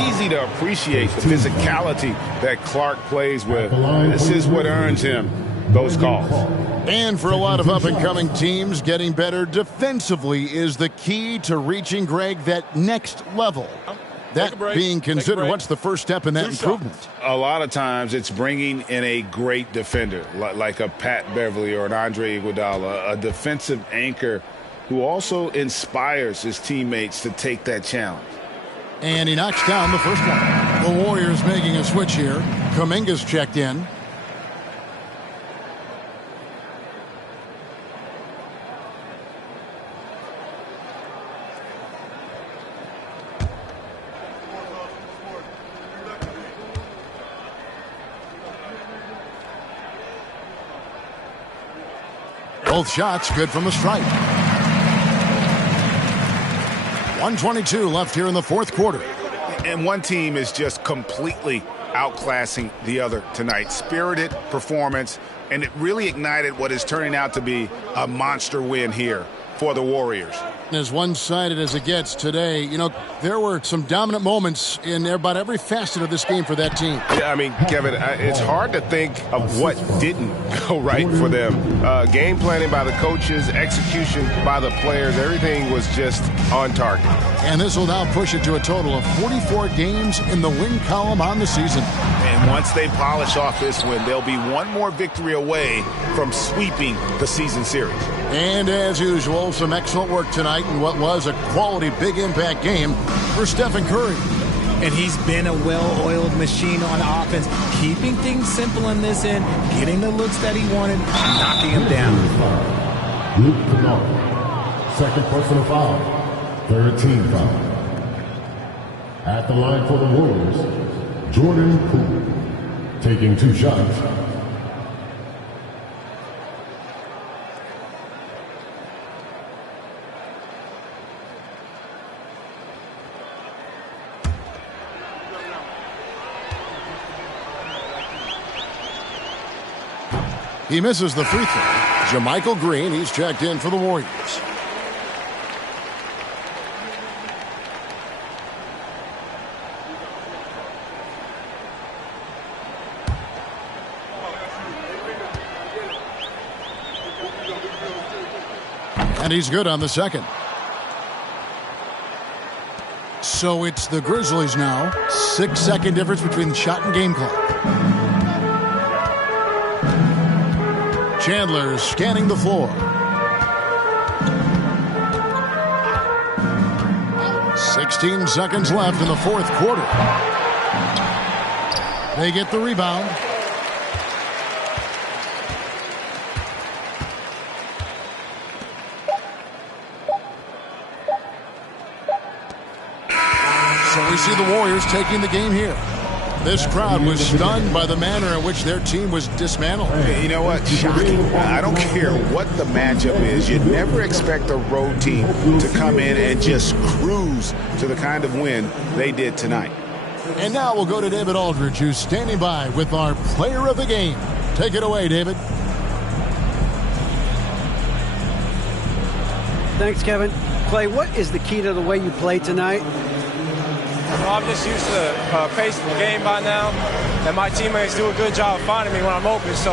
Easy to appreciate the physicality that Clark plays with. This is what earns him those calls. And for a lot of up-and-coming teams, getting better defensively is the key to reaching, Greg, that next level. That being considered, what's the first step in that improvement? A lot of times it's bringing in a great defender, like a Pat Beverly or an Andre Iguodala, a defensive anchor who also inspires his teammates to take that challenge. And he knocks down the first one. The Warriors making a switch here. Kuminga's checked in. Both shots good from the stripe. 1:22 left here in the fourth quarter. And one team is just completely outclassing the other tonight. Spirited performance, and it really ignited what is turning out to be a monster win here for the Warriors. As one-sided as it gets today, you know, there were some dominant moments in about every facet of this game for that team. Yeah, I mean, Kevin, it's hard to think of what didn't go right for them. Game planning by the coaches, execution by the players, everything was just on target. And this will now push it to a total of 44 games in the win column on the season. And once they polish off this win, they'll be one more victory away from sweeping the season series. And as usual, some excellent work tonight in what was a quality big impact game for Stephen Curry. And he's been a well-oiled machine on offense, keeping things simple in this end, getting the looks that he wanted, knocking him down. Luke Kennard, second personal foul, third team foul. At the line for the Warriors, Jordan Poole, taking 2 shots. He misses the free throw. JaMychal Green, he's checked in for the Warriors. And he's good on the second. So it's the Grizzlies now. 6-second difference between the shot and game clock. Chandler scanning the floor. 16 seconds left in the fourth quarter. They get the rebound. So we see the Warriors taking the game here. This crowd was stunned by the manner in which their team was dismantled. You know what? Shocking. I don't care what the matchup is. You never expect a road team to come in and just cruise to the kind of win they did tonight. And now we'll go to David Aldridge, who's standing by with our player of the game. Take it away, David. Thanks, Kevin. Clay, what is the key to the way you play tonight? Well, I'm just used to the pace of the game by now, and my teammates do a good job of finding me when I'm open, so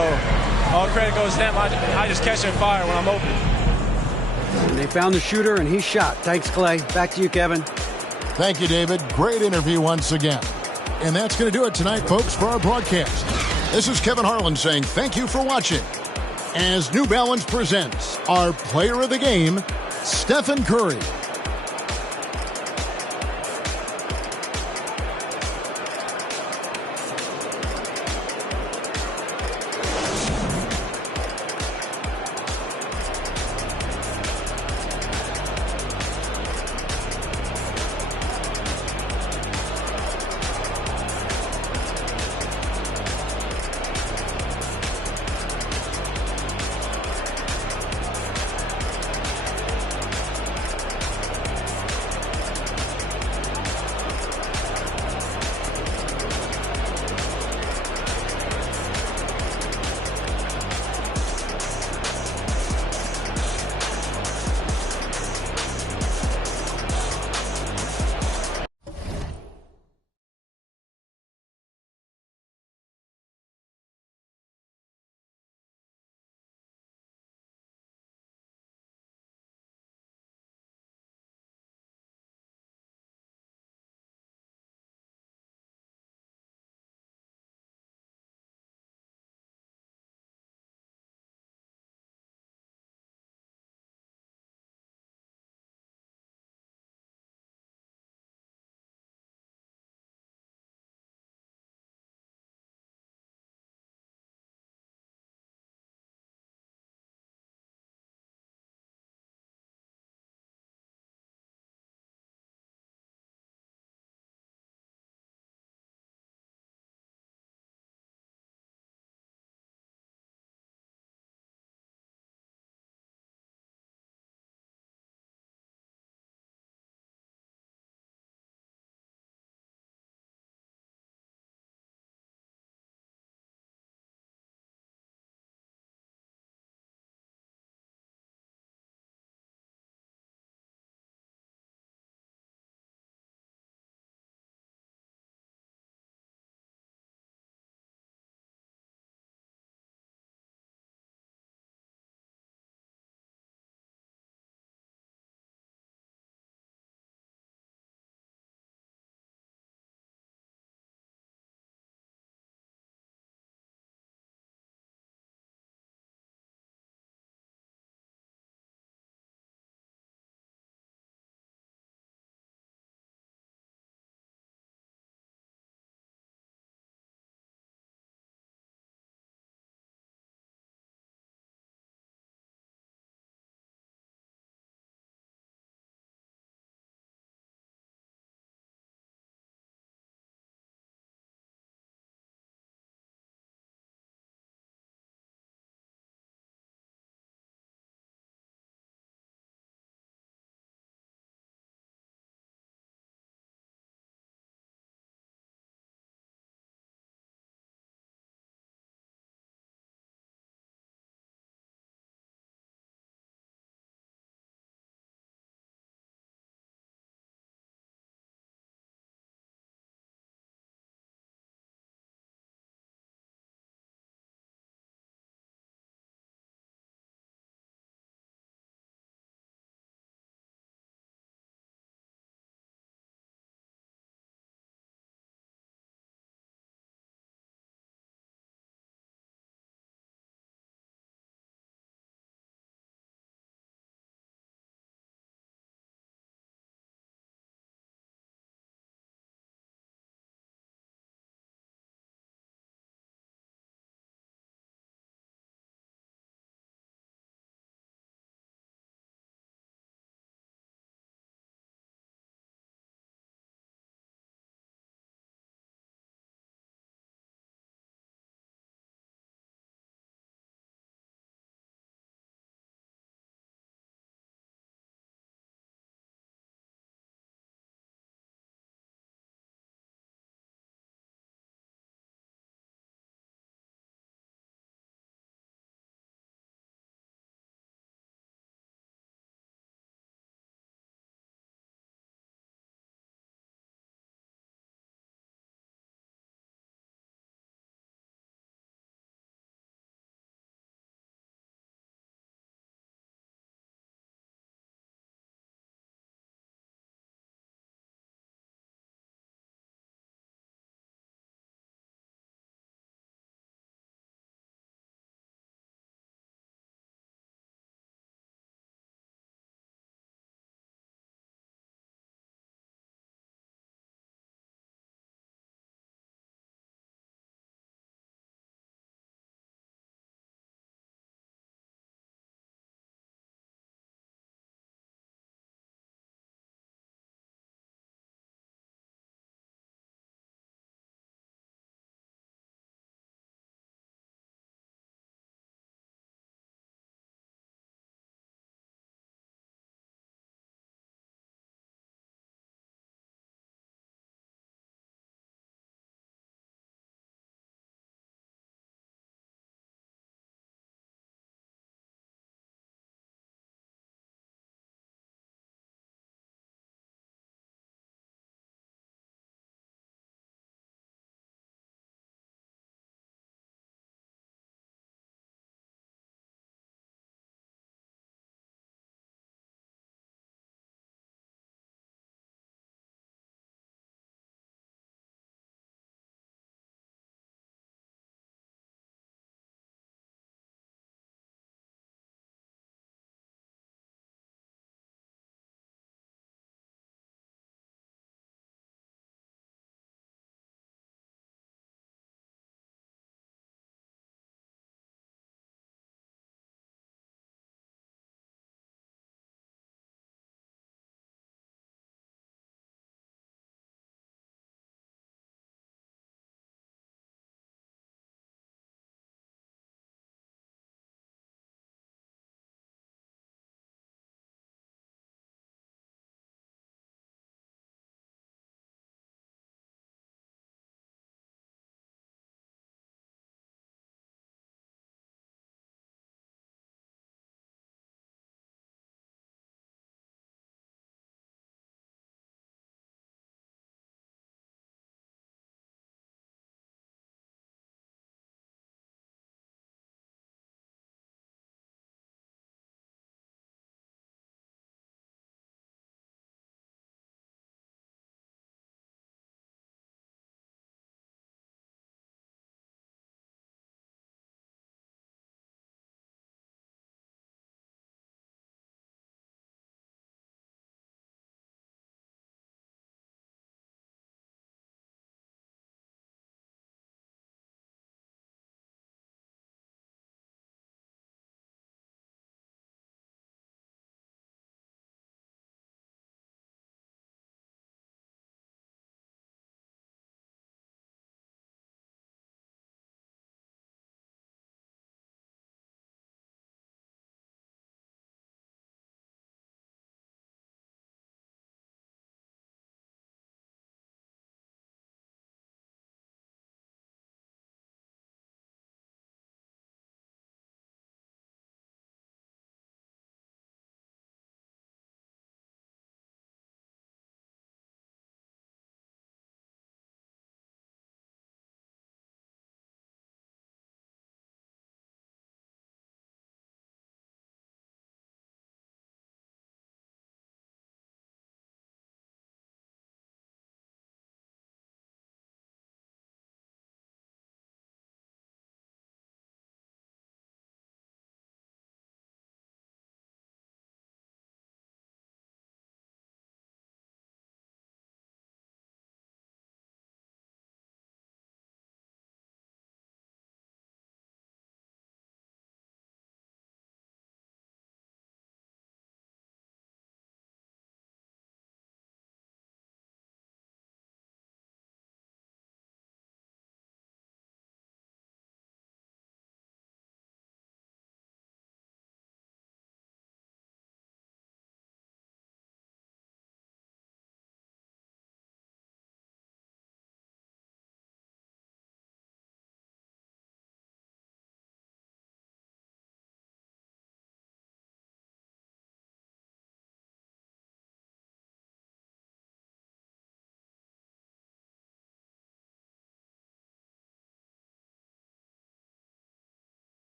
all credit goes to them. I just catch and fire when I'm open. And they found the shooter, and he shot. Thanks, Clay. Back to you, Kevin. Thank you, David. Great interview once again. And that's going to do it tonight, folks, for our broadcast. This is Kevin Harlan saying thank you for watching as New Balance presents our player of the game, Stephen Curry.